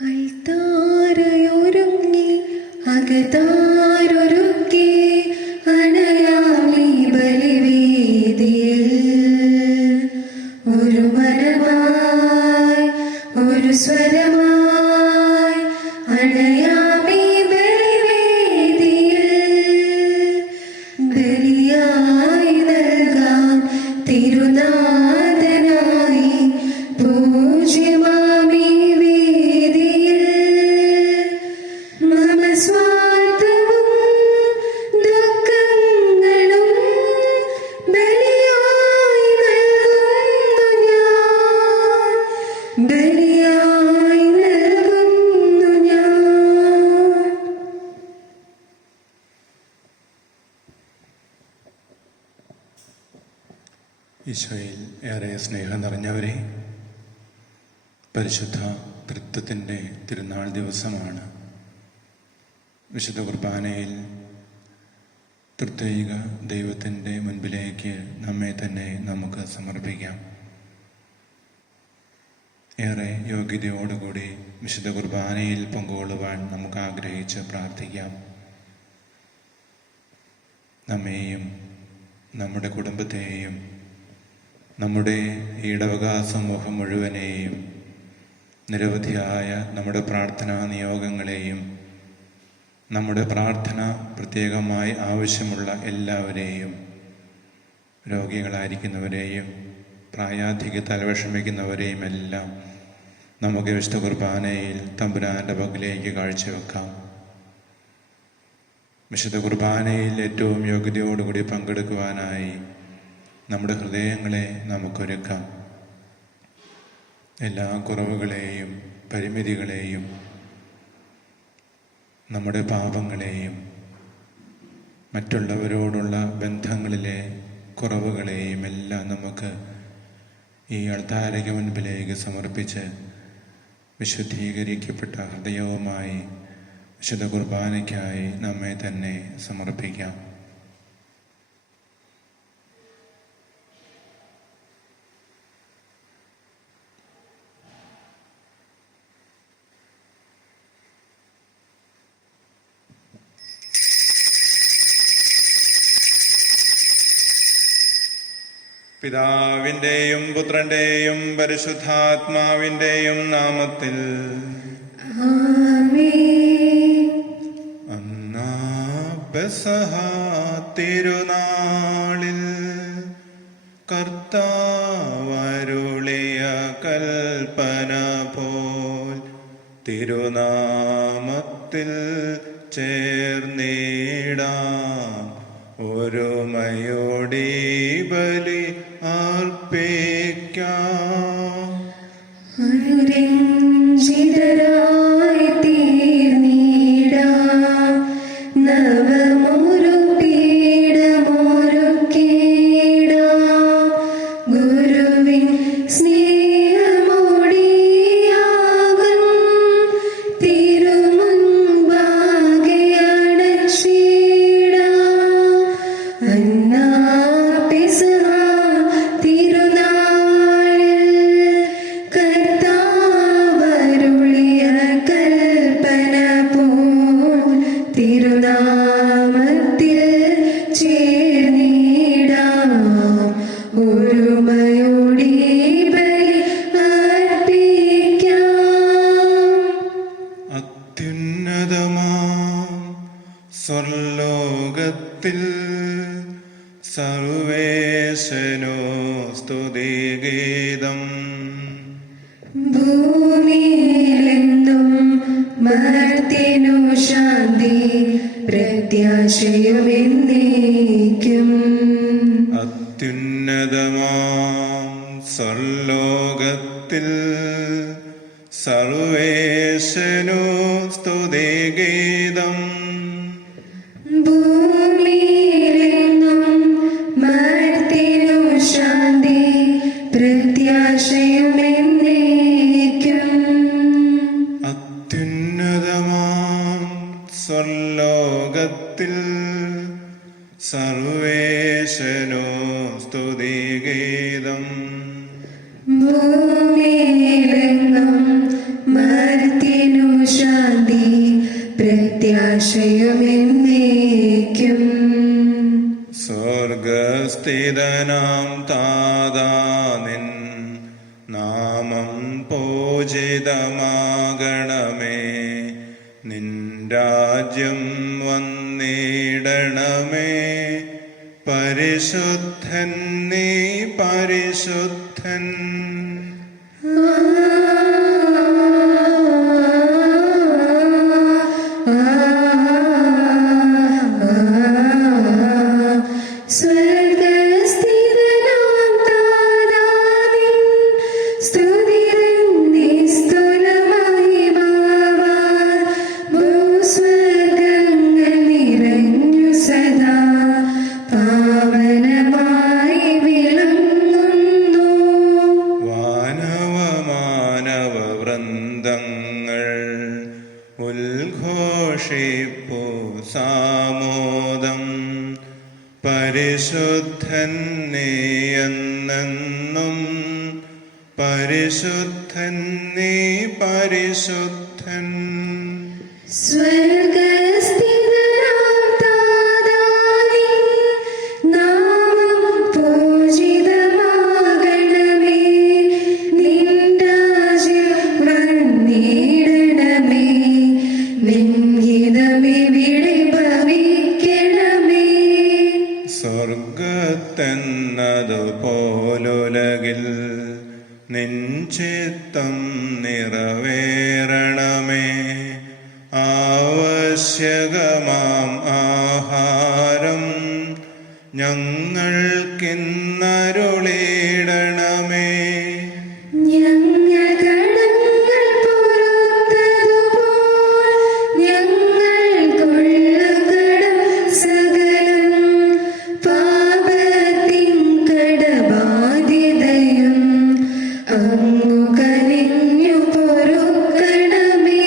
അൾത്താരയൊരുങ്ങി അകതാരൊരുക്കി അണയാമീ ബലിവേദിയിൽ ഒരു മനമായി ഒരു സ്വരമായി അണയാമീ ബലിവേദിയിൽ ബലിയായി നൽകാൻ തിരുനാഥനായി പൂജ്യമാമീ വേദിയിൽ മമ സ്വാർത്ഥവും ദുഃഖങ്ങളും ബലിയായി നൽകുന്നു ഞാൻ, ബലിയായി നൽകുന്നു ഞാൻ. ഈശോയിൽ ഏറെ സ്നേഹം നിറഞ്ഞവരെ, പരിശുദ്ധ തൃത്വത്തിൻ്റെ തിരുനാൾ ദിവസമാണ്. വിശുദ്ധ കുർബാനയിൽ തൃത്വൈക ദൈവത്തിൻ്റെ മുൻപിലേക്ക് നമ്മെ തന്നെ നമുക്ക് സമർപ്പിക്കാം. ഏറെ യോഗ്യതയോടുകൂടി വിശുദ്ധ കുർബാനയിൽ പങ്കുകൊള്ളുവാൻ നമുക്ക് ആഗ്രഹിച്ച് പ്രാർത്ഥിക്കാം. നമ്മെയും നമ്മുടെ കുടുംബത്തെയും നമ്മുടെ ഇടവക സമൂഹം മുഴുവനെയും നിരവധിയായ നമ്മുടെ പ്രാർത്ഥനാ നിയോഗങ്ങളെയും നമ്മുടെ പ്രാർത്ഥന പ്രത്യേകമായി ആവശ്യമുള്ള എല്ലാവരെയും, രോഗികളായിരിക്കുന്നവരെയും പ്രായാധിക്യത്താൽ വിഷമിക്കുന്നവരെയും എല്ലാം നമുക്ക് വിശുദ്ധ കുർബാനയിൽ തമ്പുരാൻ്റെ പക്കലേക്ക് കാഴ്ചവെക്കാം. വിശുദ്ധ കുർബാനയിൽ ഏറ്റവും യോഗ്യതയോടുകൂടി പങ്കെടുക്കുവാനായി നമ്മുടെ ഹൃദയങ്ങളെ നമുക്കൊരുക്കാം. എല്ലാ കുറവുകളെയും പരിമിതികളെയും നമ്മുടെ പാപങ്ങളെയും മറ്റുള്ളവരോടുള്ള ബന്ധങ്ങളിലെ കുറവുകളെയും എല്ലാം നമുക്ക് ഈ അൾത്താരയ്ക്ക് മുൻപിലേക്ക് സമർപ്പിച്ച് വിശുദ്ധീകരിക്കപ്പെട്ട ഹൃദയവുമായി വിശുദ്ധ കുർബാനയ്ക്കായി നമ്മെ തന്നെ സമർപ്പിക്കാം. പിതാവിൻ്റെയും പുത്രൻ്റെയും പരിശുദ്ധാത്മാവിൻ്റെയും നാമത്തിൽ അന്നാ പെസഹ തിരുനാളിൽ കർത്താവരുളിയ കൽപ്പന പോൽ തിരുനാമത്തിൽ ചേർന്നിടാം ഒരുമയോടി ബലി അർപ്പിക്കാം. അനുരഞ്ജിതരായി തീർന്നിടാം, നവമൊരു പീഠമൊരുക്കിടാം. ഗുരുവിൻ സ്നേഹമോടിയാകും തിരുമുൻപാകെ അടച്ചിടാം. അന്നാ പെസഹ തിരുനാളിൽ കർത്താവരുളിയ കൽപ്പന പോൽ തിരുനാമത്തിൽ ചേർന്നിടാം ഒരുമയോടെ ബലി അർപ്പിക്കാം. അത്യുന്നതമാം സ്വർലോകത്തിൽ സർവേശനോ സ്തുതിഗീതം. ഭൂമിയിലെന്നും മർത്യനു ശാന്തി പ്രത്യാശയുമെന്നേക്കും. അത്യുന്നതമാം സ്വർലോകത്തിൽ സർവേശനോ സ്തുതിഗീതം. ഭൂമിയിലെന്നും മർത്യനു ശാന്തി പ്രത്യാശയുമെന്നേക്കും. അത്യുന്നതമാം സ്വർലോകത്തിൽ സർവേശനോ സ്തുതിഗീതം. ഭൂമിയിലെങ്ങും മർത്യനു പ്രത്യാശയും എന്നേക്കും. സ്വർഗസ്ഥിതനാം താതാ നിൻ നാമം പൂജിതമാകണമേ. നിൻ രാജ്യം വന്നിടണമേ. പരിശുദ്ധൻ നീ പരിശുദ്ധൻ. സ്വർഗസ്ഥിതനാം താതാ നിൻ സ്തുതിതൻ നിസ്തുലമായി ഭാവാൽ ഭൂസ്വർഗങ്ങൾ നിറഞ്ഞു സദാ പാവനമായി വിളങ്ങുന്നു. വാനവമാനവ വൃന്ദങ്ങൾ ഉദ്ഘോഷിപ്പു സാമോദം. പരിശുദ്ധൻ നീ എന്നെന്നും. പരിശുദ്ധൻ നീ പരിശുദ്ധൻ. സ്വർഗസ്ഥിതനാം താതാ നിൻ നാമം പൂജിതമാകണമേ. നിൻ രാജ്യം വന്നിടണമേ. നിൻ ഹിതമിവിടെ ഭവിക്കണമേ. സ്വർഗത്തെന്നതുപോലുലകിൽ നിൻ ചിത്തം നിറവേറണമേ. ആവശ്യകമാം ആഹാരം ഞങ്ങൾക്കിന്നരുളിടണമേ. ഞങ്ങൾ കടങ്ങൾ പൊറുത്തതുപോൽ ഞങ്ങൾക്കുള്ള കടം സകലം. പാപത്തിൻ കടബാധ്യതയും അങ്ങു കനിഞ്ഞു പൊറുക്കണമേ.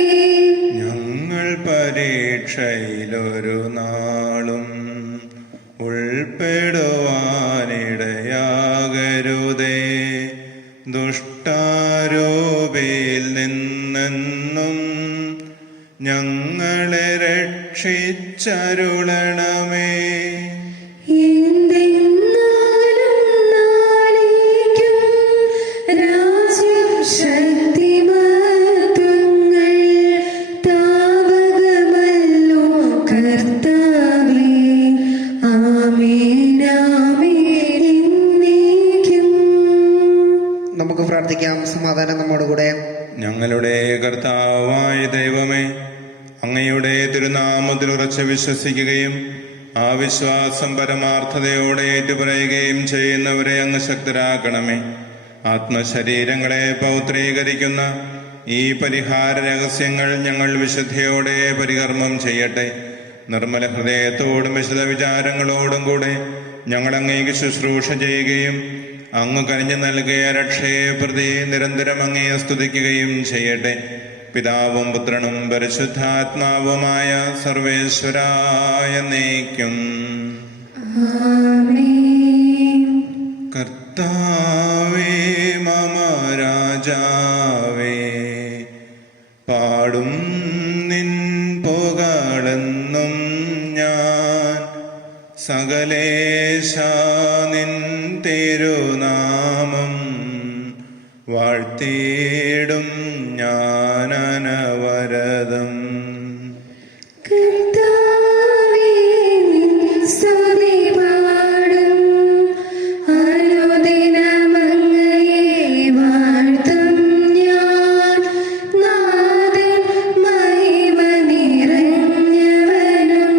ഞങ്ങൾ പരീക്ഷയിലൊരു നാളും ഉൾപ്പെടുവാനിടയാകരുതേ. ദുഷ്ടാരൂപിയിൽ നിന്നെന്നും ഞങ്ങളെ രക്ഷിച്ചരുളണമേ. എന്തെന്നാലും നാളേക്കും രാജ്യം ശക്തി മഹത്വങ്ങൾ താവകമല്ലോ കർത്താവേ. ആമേൻ ആമേൻ എന്നേക്കും. നമുക്ക് പ്രാർത്ഥിക്കാം. സമാധാനം നമ്മോടുകൂടെ. ഞങ്ങളുടെ കർത്താവായ ദൈവമേ, അങ്ങയുടെ തിരുനാമത്തിൽ ഉറച്ച് വിശ്വസിക്കുകയും ആ വിശ്വാസം പരമാർത്ഥതയോടെ ഏറ്റുപറയുകയും ചെയ്യുന്നവരെ അങ്ങ് ശക്തരാക്കണമേ. ആത്മശരീരങ്ങളെ പൗത്രീകരിക്കുന്ന ഈ പരിഹാര രഹസ്യങ്ങൾ ഞങ്ങൾ വിശുദ്ധിയോടെ പരികർമ്മം ചെയ്യട്ടെ. നിർമ്മല ഹൃദയത്തോടും വിശുദ്ധ വിചാരങ്ങളോടും കൂടെ ഞങ്ങൾ അങ്ങേക്ക് ശുശ്രൂഷ ചെയ്യുകയും അങ്ങ് കനിഞ്ഞു നൽകിയ രക്ഷയെ പ്രതി നിരന്തരം അങ്ങയെ സ്തുതിക്കുകയും ചെയ്യട്ടെ. പിതാവും പുത്രനും പരിശുദ്ധാത്മാവുമായ സർവേശ്വരായ എന്നേക്കും. ആമേൻ. കർത്താവേ മമ രാജാവേ, പാടും നിൻ പുകഴെന്നും ഞാൻ. സകലേശ നിൻ തിരുനാമം വാഴ്ത്തിയിടും ഞാനനവരതം. കർത്താവേ നിൻ സ്തുതി പാടും. അനുദിനം അങ്ങയെ വാഴ്ത്തും ഞാൻ. നാഥൻ മഹിമ നിറഞ്ഞവനും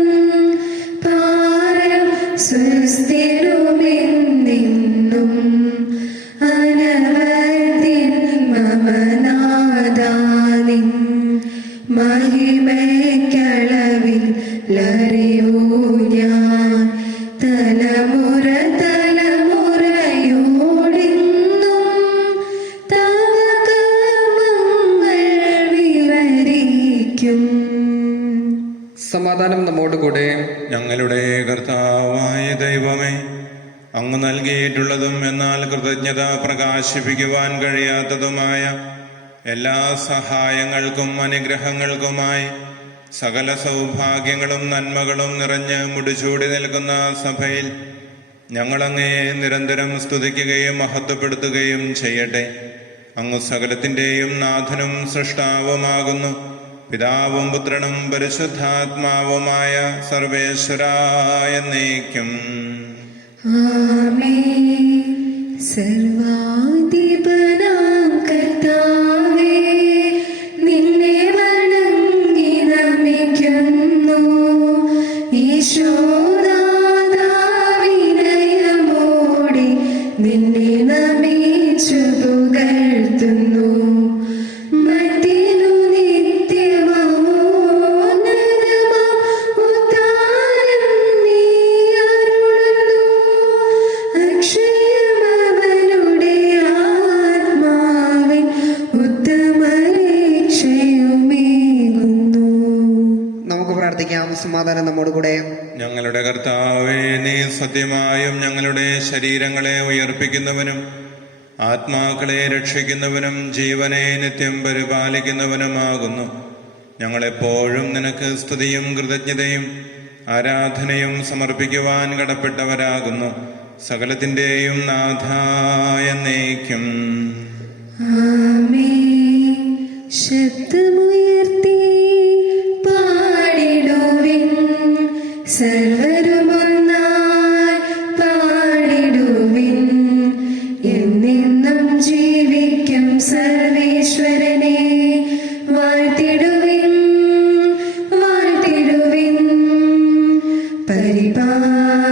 പാരം സുസ്ഥിരമെന്നെന്നും. അനവധ്യൻ മമ നാഥാ നിൻ മഹിമയ്ക്കളവിൽ ലറിവൂ ഞാൻ. തലമുറ തലമുറയോടെന്നും തവ കർമ്മങ്ങൾ വിവരിക്കും. സമാധാനം നമ്മോടുകൂടെ. ഞങ്ങളുടെ കർത്താവായ ദൈവമേ, അങ്ങ് നൽകിയിട്ടുള്ളതും എന്നാൽ കൃതജ്ഞത പ്രകാശിപ്പിക്കുവാൻ കഴിയാത്തതുമായ എല്ലാ സഹായങ്ങൾക്കും അനുഗ്രഹങ്ങൾക്കുമായി സകല സൗഭാഗ്യങ്ങളും നന്മകളും നിറഞ്ഞ് മുടിചൂടി നിൽക്കുന്ന സഭയിൽ ഞങ്ങളങ്ങയെ നിരന്തരം സ്തുതിക്കുകയും മഹത്വപ്പെടുത്തുകയും ചെയ്യട്ടെ. അങ്ങ് സകലത്തിൻ്റെയും നാഥനും സൃഷ്ടാവുമാകുന്നു. പിതാവും പുത്രനും പരിശുദ്ധാത്മാവുമായ സർവേശ്വരായ എന്നേക്കും. ആമേൻ. സർവാധിപനാം കർത്താവേ, നിന്നെ വണങ്ങി നമിക്കുന്നു. ഈശോനാഥാ, വിനയമോടെ നിന്നെ നമിച്ചു പുകഴ്ത്തുന്നു. മർത്യനു നിത്യമോന്നതമാം ഉദ്ധാനം നീ അരുളുന്നു. അക്ഷയമവനുടെ ആത്മാവിൻ ഉത്തമരക്ഷയുമേകുന്നു. നമുക്ക് പ്രാർത്ഥിക്കാം. സമാധാനം നമ്മോട് കൂടെ. ഞങ്ങളുടെ കർത്താവേ, നീ സത്യമായും ഞങ്ങളുടെ ശരീരങ്ങളെ ഉയർപ്പിക്കുന്നവനും ആത്മാക്കളെ രക്ഷിക്കുന്നവനും ജീവനെ നിത്യം പരിപാലിക്കുന്നവനുമാകുന്നു. ഞങ്ങളെപ്പോഴും നിനക്ക് സ്തുതിയും കൃതജ്ഞതയും ആരാധനയും സമർപ്പിക്കുവാൻ കടപ്പെട്ടവരാകുന്നു. സകലത്തിൻ്റെയും നാഥായ എന്നേക്കും. ആമേൻ. ശബ്ദമുയർത്തി പാടിടുവിൻ, സർവരുമൊന്നായി പാടിടുവിൻ. എന്നെന്നും ജീവിക്കും സർവേശ്വരനെ വാഴ്ത്തിടുവിൻ, വാഴ്ത്തിടുവിൻ. പരിപാവനനാം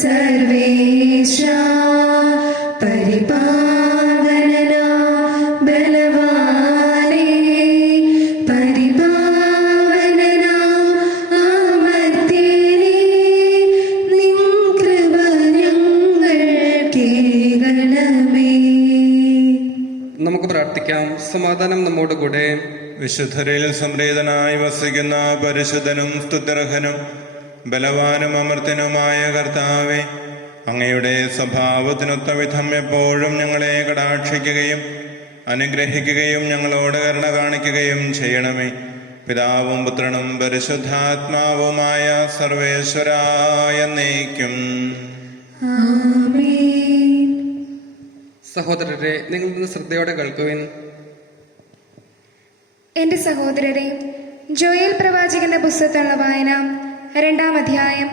സർവേശ, പരിപാവനനാം ബലവാനേ, പരിപാവനനാം അമർത്യനേ, നിൻ കൃപ ഞങ്ങൾക്കേകണമേ. നമുക്ക് പ്രാർത്ഥിക്കാം. സമാധാനം നമ്മോട് കൂടെ. വിശുദ്ധരിൽ സംപ്രീതനായി വസിക്കുന്ന പരിശുദ്ധനും സ്തുത്യർഹനും ബലവാനും അമർത്യനുമായ കർത്താവെ, അങ്ങയുടെ സ്വഭാവത്തിനൊത്ത വിധം എപ്പോഴും ഞങ്ങളെ കടാക്ഷിക്കുകയും അനുഗ്രഹിക്കുകയും ഞങ്ങളോട് കരുണ കാണിക്കുകയും ചെയ്യണമേ. പിതാവും പുത്രനും പരിശുദ്ധാത്മാവുമായ സർവേശ്വരായ എന്നേക്കും. ആമേൻ. സഹോദരരെ, നിങ്ങൾ നിന്ന് ശ്രദ്ധയോടെ കേൾക്കുവിൻ. എന്റെ സഹോദരരെ, ജോയേൽ പ്രവാചകന്റെ പുസ്തകത്തിലുള്ള വായന 2-ാം അധ്യായം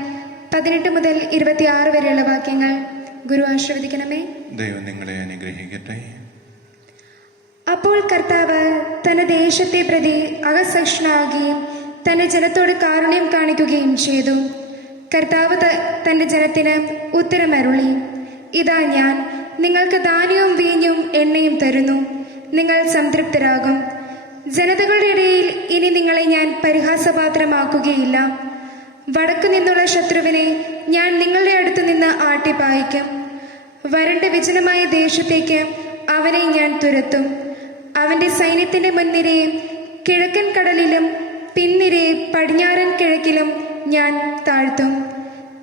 18 മുതൽ 26 വരെയുള്ള വാക്യങ്ങൾ ഗുരു ആശീർവദിക്കണമേ. ദൈവം നിങ്ങളെ അനുഗ്രഹിക്കട്ടെ. അപ്പോൾ കർത്താവ് തന്റെ ദേശത്തെ പ്രതി അകസഹിഷ്ണുനാകുകയും തന്റെ ജനത്തോട് കാരുണ്യം കാണിക്കുകയും ചെയ്തു. കർത്താവ് തന്റെ ജനത്തിന് ഉത്തരമരുളി, ഇതാ ഞാൻ നിങ്ങൾക്ക് ധാന്യവും വീഞ്ഞും എണ്ണയും തരുന്നു, നിങ്ങൾ സംതൃപ്തരാകും. ജനതകളുടെ ഇടയിൽ ഇനി നിങ്ങളെ ഞാൻ പരിഹാസപാത്രമാക്കുകയില്ല. വടക്കു നിന്നുള്ള ശത്രുവിനെ ഞാൻ നിങ്ങളുടെ അടുത്ത് നിന്ന് ആട്ടിപ്പായിക്കും. വരണ്ട വിജനമായ ദേശത്തേക്ക് അവനെ ഞാൻ തുരത്തും. അവന്റെ സൈന്യത്തിന്റെ മുൻനിരയെ കിഴക്കൻ കടലിലും പിൻനിരയെ പടിഞ്ഞാറൻ കിഴക്കിലും ഞാൻ താഴ്ത്തും.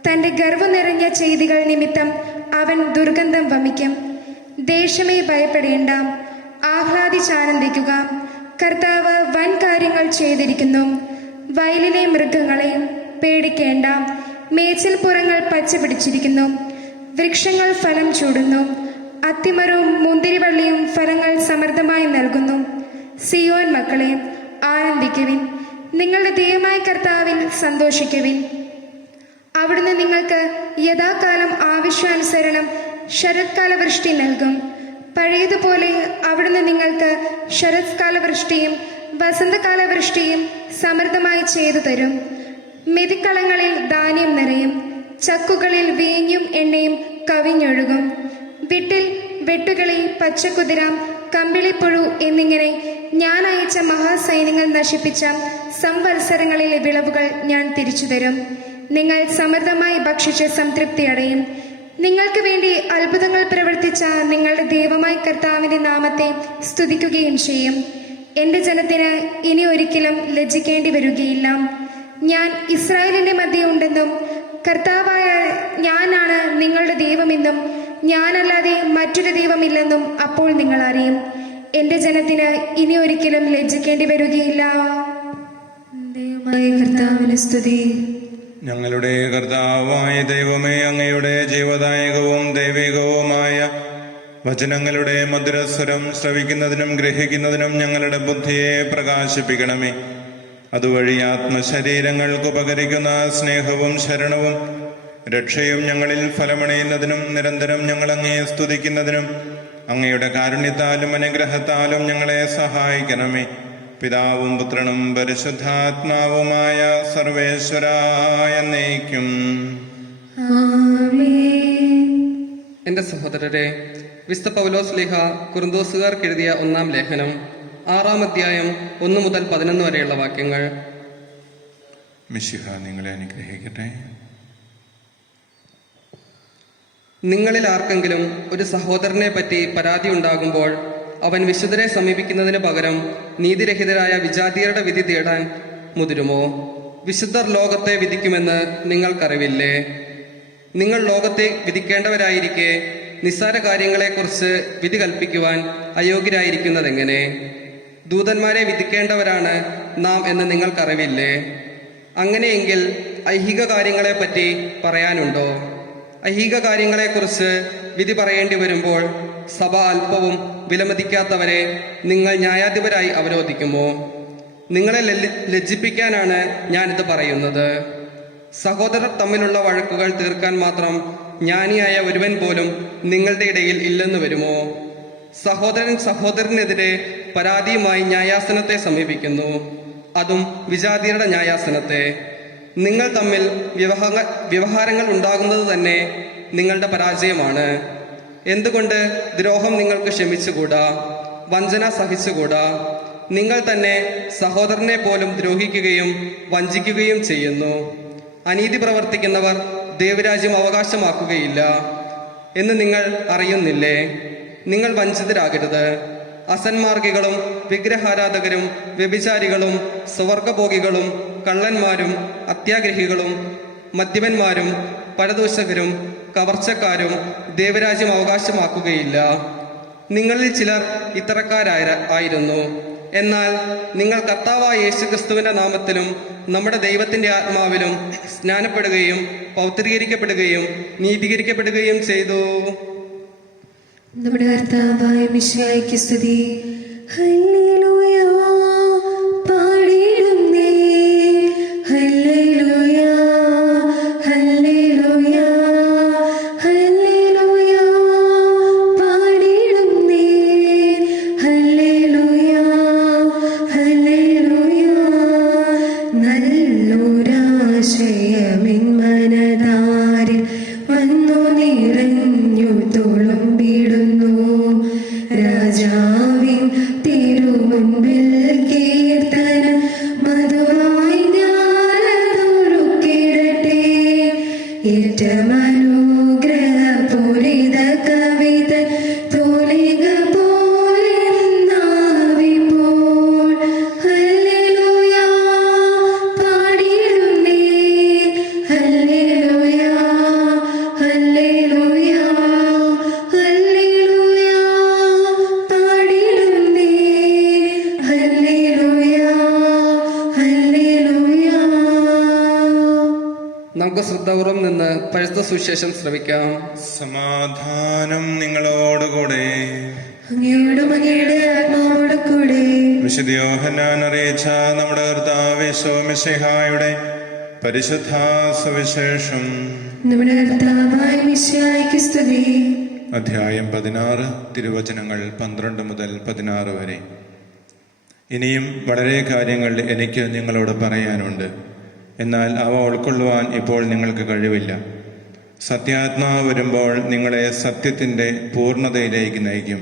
തന്റെ ഗർവം നിറഞ്ഞ ചെയ്തികൾ നിമിത്തം അവൻ ദുർഗന്ധം വമിക്കും. ദേശമേ ഭയപ്പെടേണ്ട, ആഹ്ലാദിച്ചാനന്ദിക്കുക. കർത്താവ് വൻ കാര്യങ്ങൾ ചെയ്തിരിക്കുന്നു. വയലിലെ മൃഗങ്ങളെ പേടിക്കേണ്ട, മേച്ചിൽപ്പുറങ്ങൾ പച്ച പിടിച്ചിരിക്കുന്നു. വൃക്ഷങ്ങൾ ഫലം ചൂടുന്നു, അത്തിമരവും മുന്തിരിവള്ളിയും ഫലങ്ങൾ സമൃദ്ധമായി നൽകുന്നു. സിയോൻ മക്കളെ, ആനന്ദിക്കുവിൻ, നിങ്ങളുടെ ദൈവമായ കർത്താവിൽ സന്തോഷിക്കുവിൻ. അവിടുന്ന് നിങ്ങൾക്ക് യഥാകാലം ആവശ്യാനുസരണം ശരത്കാല വൃഷ്ടി നൽകും. പഴയതുപോലെ അവിടുന്ന് നിങ്ങൾക്ക് ശരത്കാല വൃഷ്ടിയും വസന്തകാല വൃഷ്ടിയും സമൃദ്ധമായി ചെയ്തു തരും. മെതിക്കളങ്ങളിൽ ധാന്യം നിറയും, ചക്കുകളിൽ വീഞ്ഞും എണ്ണയും കവിഞ്ഞൊഴുകും. വിട്ടിൽ വെട്ടുകിളി, പച്ചക്കുതിര, കമ്പിളിപ്പുഴു എന്നിങ്ങനെ ഞാൻ അയച്ച മഹാസൈന്യങ്ങൾ നശിപ്പിച്ച സംവത്സരങ്ങളിലെ വിളവുകൾ ഞാൻ തിരിച്ചു തരും. നിങ്ങൾ സമൃദ്ധമായി ഭക്ഷിച്ച് സംതൃപ്തിയടയും. നിങ്ങൾക്ക് വേണ്ടി അത്ഭുതങ്ങൾ പ്രവർത്തിച്ച നിങ്ങളുടെ ദൈവമായ കർത്താവിന്റെ നാമത്തെ സ്തുതിക്കുകയും ചെയ്യും. എന്റെ ജനത്തിന് ഇനി ഒരിക്കലും ലജ്ജിക്കേണ്ടി വരികയില്ല. ഞാൻ ഇസ്രായേലിന്റെ മധ്യേ ഉണ്ടെന്നും കർത്താവായ ഞാനാണ് നിങ്ങളുടെ ദൈവമെന്നും ഞാനല്ലാതെ മറ്റൊരു ദൈവമില്ലെന്നും അപ്പോൾ നിങ്ങൾ അറിയും. എന്റെ ജനത്തിന് ഇനി ഒരിക്കലും ലജ്ജിക്കേണ്ടി വരികയില്ല. ദൈവമായ കർത്താവിന് സ്തുതി. ഞങ്ങളുടെ കർത്താവായ ദൈവമേ, അങ്ങയുടെ ജീവദായകവും ദൈവികവുമായ വചനങ്ങളുടെ മധുരസ്വരം ശ്രവിക്കുന്നതിനും ഗ്രഹിക്കുന്നതിനും ഞങ്ങളുടെ ബുദ്ധിയെ പ്രകാശിപ്പിക്കണമേ. അതുവഴി ആത്മശരീരങ്ങൾക്ക് ഉപകരിക്കുന്ന സ്നേഹവും ശരണവും രക്ഷയും ഞങ്ങളിൽ ഫലമണിയുന്നതിനും നിരന്തരം ഞങ്ങൾ അങ്ങയെ സ്തുതിക്കുന്നതിനും അങ്ങയുടെ കാരുണ്യത്താലും അനുഗ്രഹത്താലും ഞങ്ങളെ സഹായിക്കണമേ. പിതാവും പുത്രനും പരിശുദ്ധാത്മാവുമായ സർവേശ്വരായ എന്നേക്കും. ആമേൻ. എൻ്റെ സഹോദരരെ, വിശുദ്ധ പൗലോസ് ശ്ലീഹ കുറിന്തോസുകാർക്ക് എഴുതിയ 1-ാം ലേഖനം 6-ാം അധ്യായം 1 മുതൽ 11 വരെയുള്ള വാക്യങ്ങൾ. മിശിഹ നിങ്ങളെ അനുഗ്രഹിക്കട്ടെ. നിങ്ങളിൽ ആർക്കെങ്കിലും ഒരു സഹോദരനെ പറ്റി പരാതി ഉണ്ടാകുമ്പോൾ അവൻ വിശുദ്ധരെ സമീപിക്കുന്നതിന് പകരം നീതിരഹിതരായ വിജാതീയരുടെ വിധി തേടാൻ മുതിരുമോ? വിശുദ്ധർ ലോകത്തെ വിധിക്കുമെന്ന് നിങ്ങൾക്കറിവില്ലേ? നിങ്ങൾ ലോകത്തെ വിധിക്കേണ്ടവരായിരിക്കെ നിസ്സാര കാര്യങ്ങളെക്കുറിച്ച് വിധി കൽപ്പിക്കുവാൻ അയോഗ്യരായിരിക്കുന്നതെങ്ങനെ? ദൂതന്മാരെ വിധിക്കേണ്ടവരാണ് നാം എന്ന് നിങ്ങൾക്കറിവില്ലേ? അങ്ങനെയെങ്കിൽ ഐഹിക കാര്യങ്ങളെപ്പറ്റി പറയാനുണ്ടോ? ഐഹിക കാര്യങ്ങളെക്കുറിച്ച് വിധി പറയേണ്ടി വരുമ്പോൾ സഭ അല്പവും വിലമതിക്കാത്തവരെ നിങ്ങൾ ന്യായാധിപരായി അവരോധിക്കുമോ? നിങ്ങളെ ലജ്ജിപ്പിക്കാനാണ് ഞാനിത് പറയുന്നത്. സഹോദരർ തമ്മിലുള്ള വഴക്കുകൾ തീർക്കാൻ മാത്രം ജ്ഞാനിയായ ഒരുവൻ പോലും നിങ്ങളുടെ ഇടയിൽ ഇല്ലെന്ന് വരുമോ? സഹോദരൻ സഹോദരനെതിരെ പരാതിയുമായി ന്യായാസനത്തെ സമീപിക്കുന്നു, അതും വിജാതീയരുടെ ന്യായാസനത്തെ. നിങ്ങൾ തമ്മിൽ വ്യവഹാരങ്ങൾ ഉണ്ടാകുന്നത് തന്നെ നിങ്ങളുടെ പരാജയമാണ്. എന്തുകൊണ്ട് ദ്രോഹം നിങ്ങൾക്ക് ക്ഷമിച്ചുകൂടാ? വഞ്ചന സഹിച്ചുകൂടാ? നിങ്ങൾ തന്നെ സഹോദരനെ പോലും ദ്രോഹിക്കുകയും വഞ്ചിക്കുകയും ചെയ്യുന്നു. അനീതി പ്രവർത്തിക്കുന്നവർ ദൈവരാജ്യം അവകാശമാക്കുകയില്ല എന്ന് നിങ്ങൾ അറിയുന്നില്ലേ? നിങ്ങൾ വഞ്ചിതരാകരുത്. അസന്മാർഗികളും വിഗ്രഹാരാധകരും വ്യഭിചാരികളും സ്വർഗഭോഗികളും കള്ളന്മാരും അത്യാഗ്രഹികളും മദ്യപന്മാരും പരദൂഷകരും കവർച്ചക്കാരും ദൈവരാജ്യം അവകാശമാക്കുകയില്ല. നിങ്ങളിൽ ചിലർ ഇത്തരക്കാരായിരുന്നു. എന്നാൽ നിങ്ങൾ കർത്താവായ യേശുക്രിസ്തുവിന്റെ നാമത്തിലും നമ്മുടെ ദൈവത്തിന്റെ ആത്മാവിലും സ്നാനപ്പെടുകയും പൗത്രീകരിക്കപ്പെടുകയും നീതീകരിക്കപ്പെടുകയും ചെയ്തു. നമ്മുടെ കർത്താവായ മിശിഹായ്ക്ക് സ്തുതി. ഹല്ലേലൂയ, പാടിയിടുന്നേ. ഹല്ലേലൂയ, ഹല്ലേലൂയ, ഹല്ലേലൂയ, പാടിയിടുന്നേ. ഹല്ലേലൂയ, ഹല്ലേലൂയ. നല്ലൊരാശയമിൻ മനതാരിൽ വന്നു നിറഞ്ഞു തുളുമ്പിടുന്നു. രാജാവിൻ തിരുമുൻപിൽ കീർത്തന മധുവായി ഞാനതൊഴുക്കിടട്ടെ. ഏറ്റമനുഗ്രഹപൂരിത കവിത തൂലിക പോലെ നാവിപ്പോൾ. ഹല്ലേലൂയ, പാടിയിടുന്നേ. ഹല്ലേലൂയ, ഹല്ലേലൂയ, ഹല്ലേലൂയ, പാടിയിടുന്നേ. ഹല്ലേലൂയ, ഹല്ലേലൂയ. നമുക്ക് ശ്രദ്ധാപൂർവം നിന്ന് പരിശുദ്ധ സുവിശേഷം ശ്രവിക്കാം. സമാധാനം നിങ്ങളോടുകൂടെ. അങ്ങയോടും അങ്ങയുടെ ആത്മാവോടും കൂടെ. വിശുദ്ധ യോഹന്നാൻ അറിയിച്ച നമ്മുടെ കർത്താവ് യേശു മിശിഹായുടെ പരിശുദ്ധ സുവിശേഷം. നമ്മുടെ കർത്താവായ മിശിഹായ്ക്ക് സ്തുതി. അധ്യായം 16, തിരുവചനങ്ങൾ 12 മുതൽ 16 വരെ. ഇനിയും വളരെ കാര്യങ്ങൾ എനിക്ക് നിങ്ങളോട് പറയാനുണ്ട്, എന്നാൽ അവ ഉൾക്കൊള്ളുവാൻ ഇപ്പോൾ നിങ്ങൾക്ക് കഴിവില്ല. സത്യാത്മാവ് വരുമ്പോൾ നിങ്ങളെ സത്യത്തിൻ്റെ പൂർണ്ണതയിലേക്ക് നയിക്കും.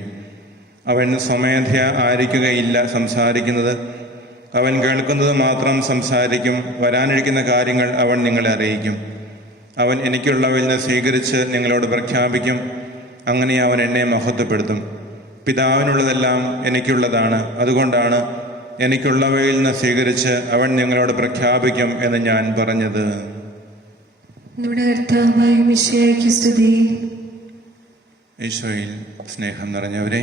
അവൻ സ്വമേധയാ ആയിരിക്കുകയില്ല സംസാരിക്കുന്നത്, അവൻ കേൾക്കുന്നത് മാത്രം സംസാരിക്കും. വരാനിരിക്കുന്ന കാര്യങ്ങൾ അവൻ നിങ്ങളെ അറിയിക്കും. അവൻ എനിക്കുള്ളവയിൽ നിന്ന് സ്വീകരിച്ച് നിങ്ങളോട് പ്രഖ്യാപിക്കും. അങ്ങനെ അവൻ എന്നെ മഹത്വപ്പെടുത്തും. പിതാവിനുള്ളതെല്ലാം എനിക്കുള്ളതാണ്. അതുകൊണ്ടാണ് എനിക്കുള്ളവയിൽ നിന്ന് സ്വീകരിച്ച് അവൻ നിങ്ങളോട് പ്രഖ്യാപിക്കും എന്ന് ഞാൻ പറഞ്ഞത്. നമ്മുടെ കർത്താവായ മിശിഹായ്ക്ക് സ്തുതി. ഈശോയിൽ സ്നേഹം നിറഞ്ഞവരെ,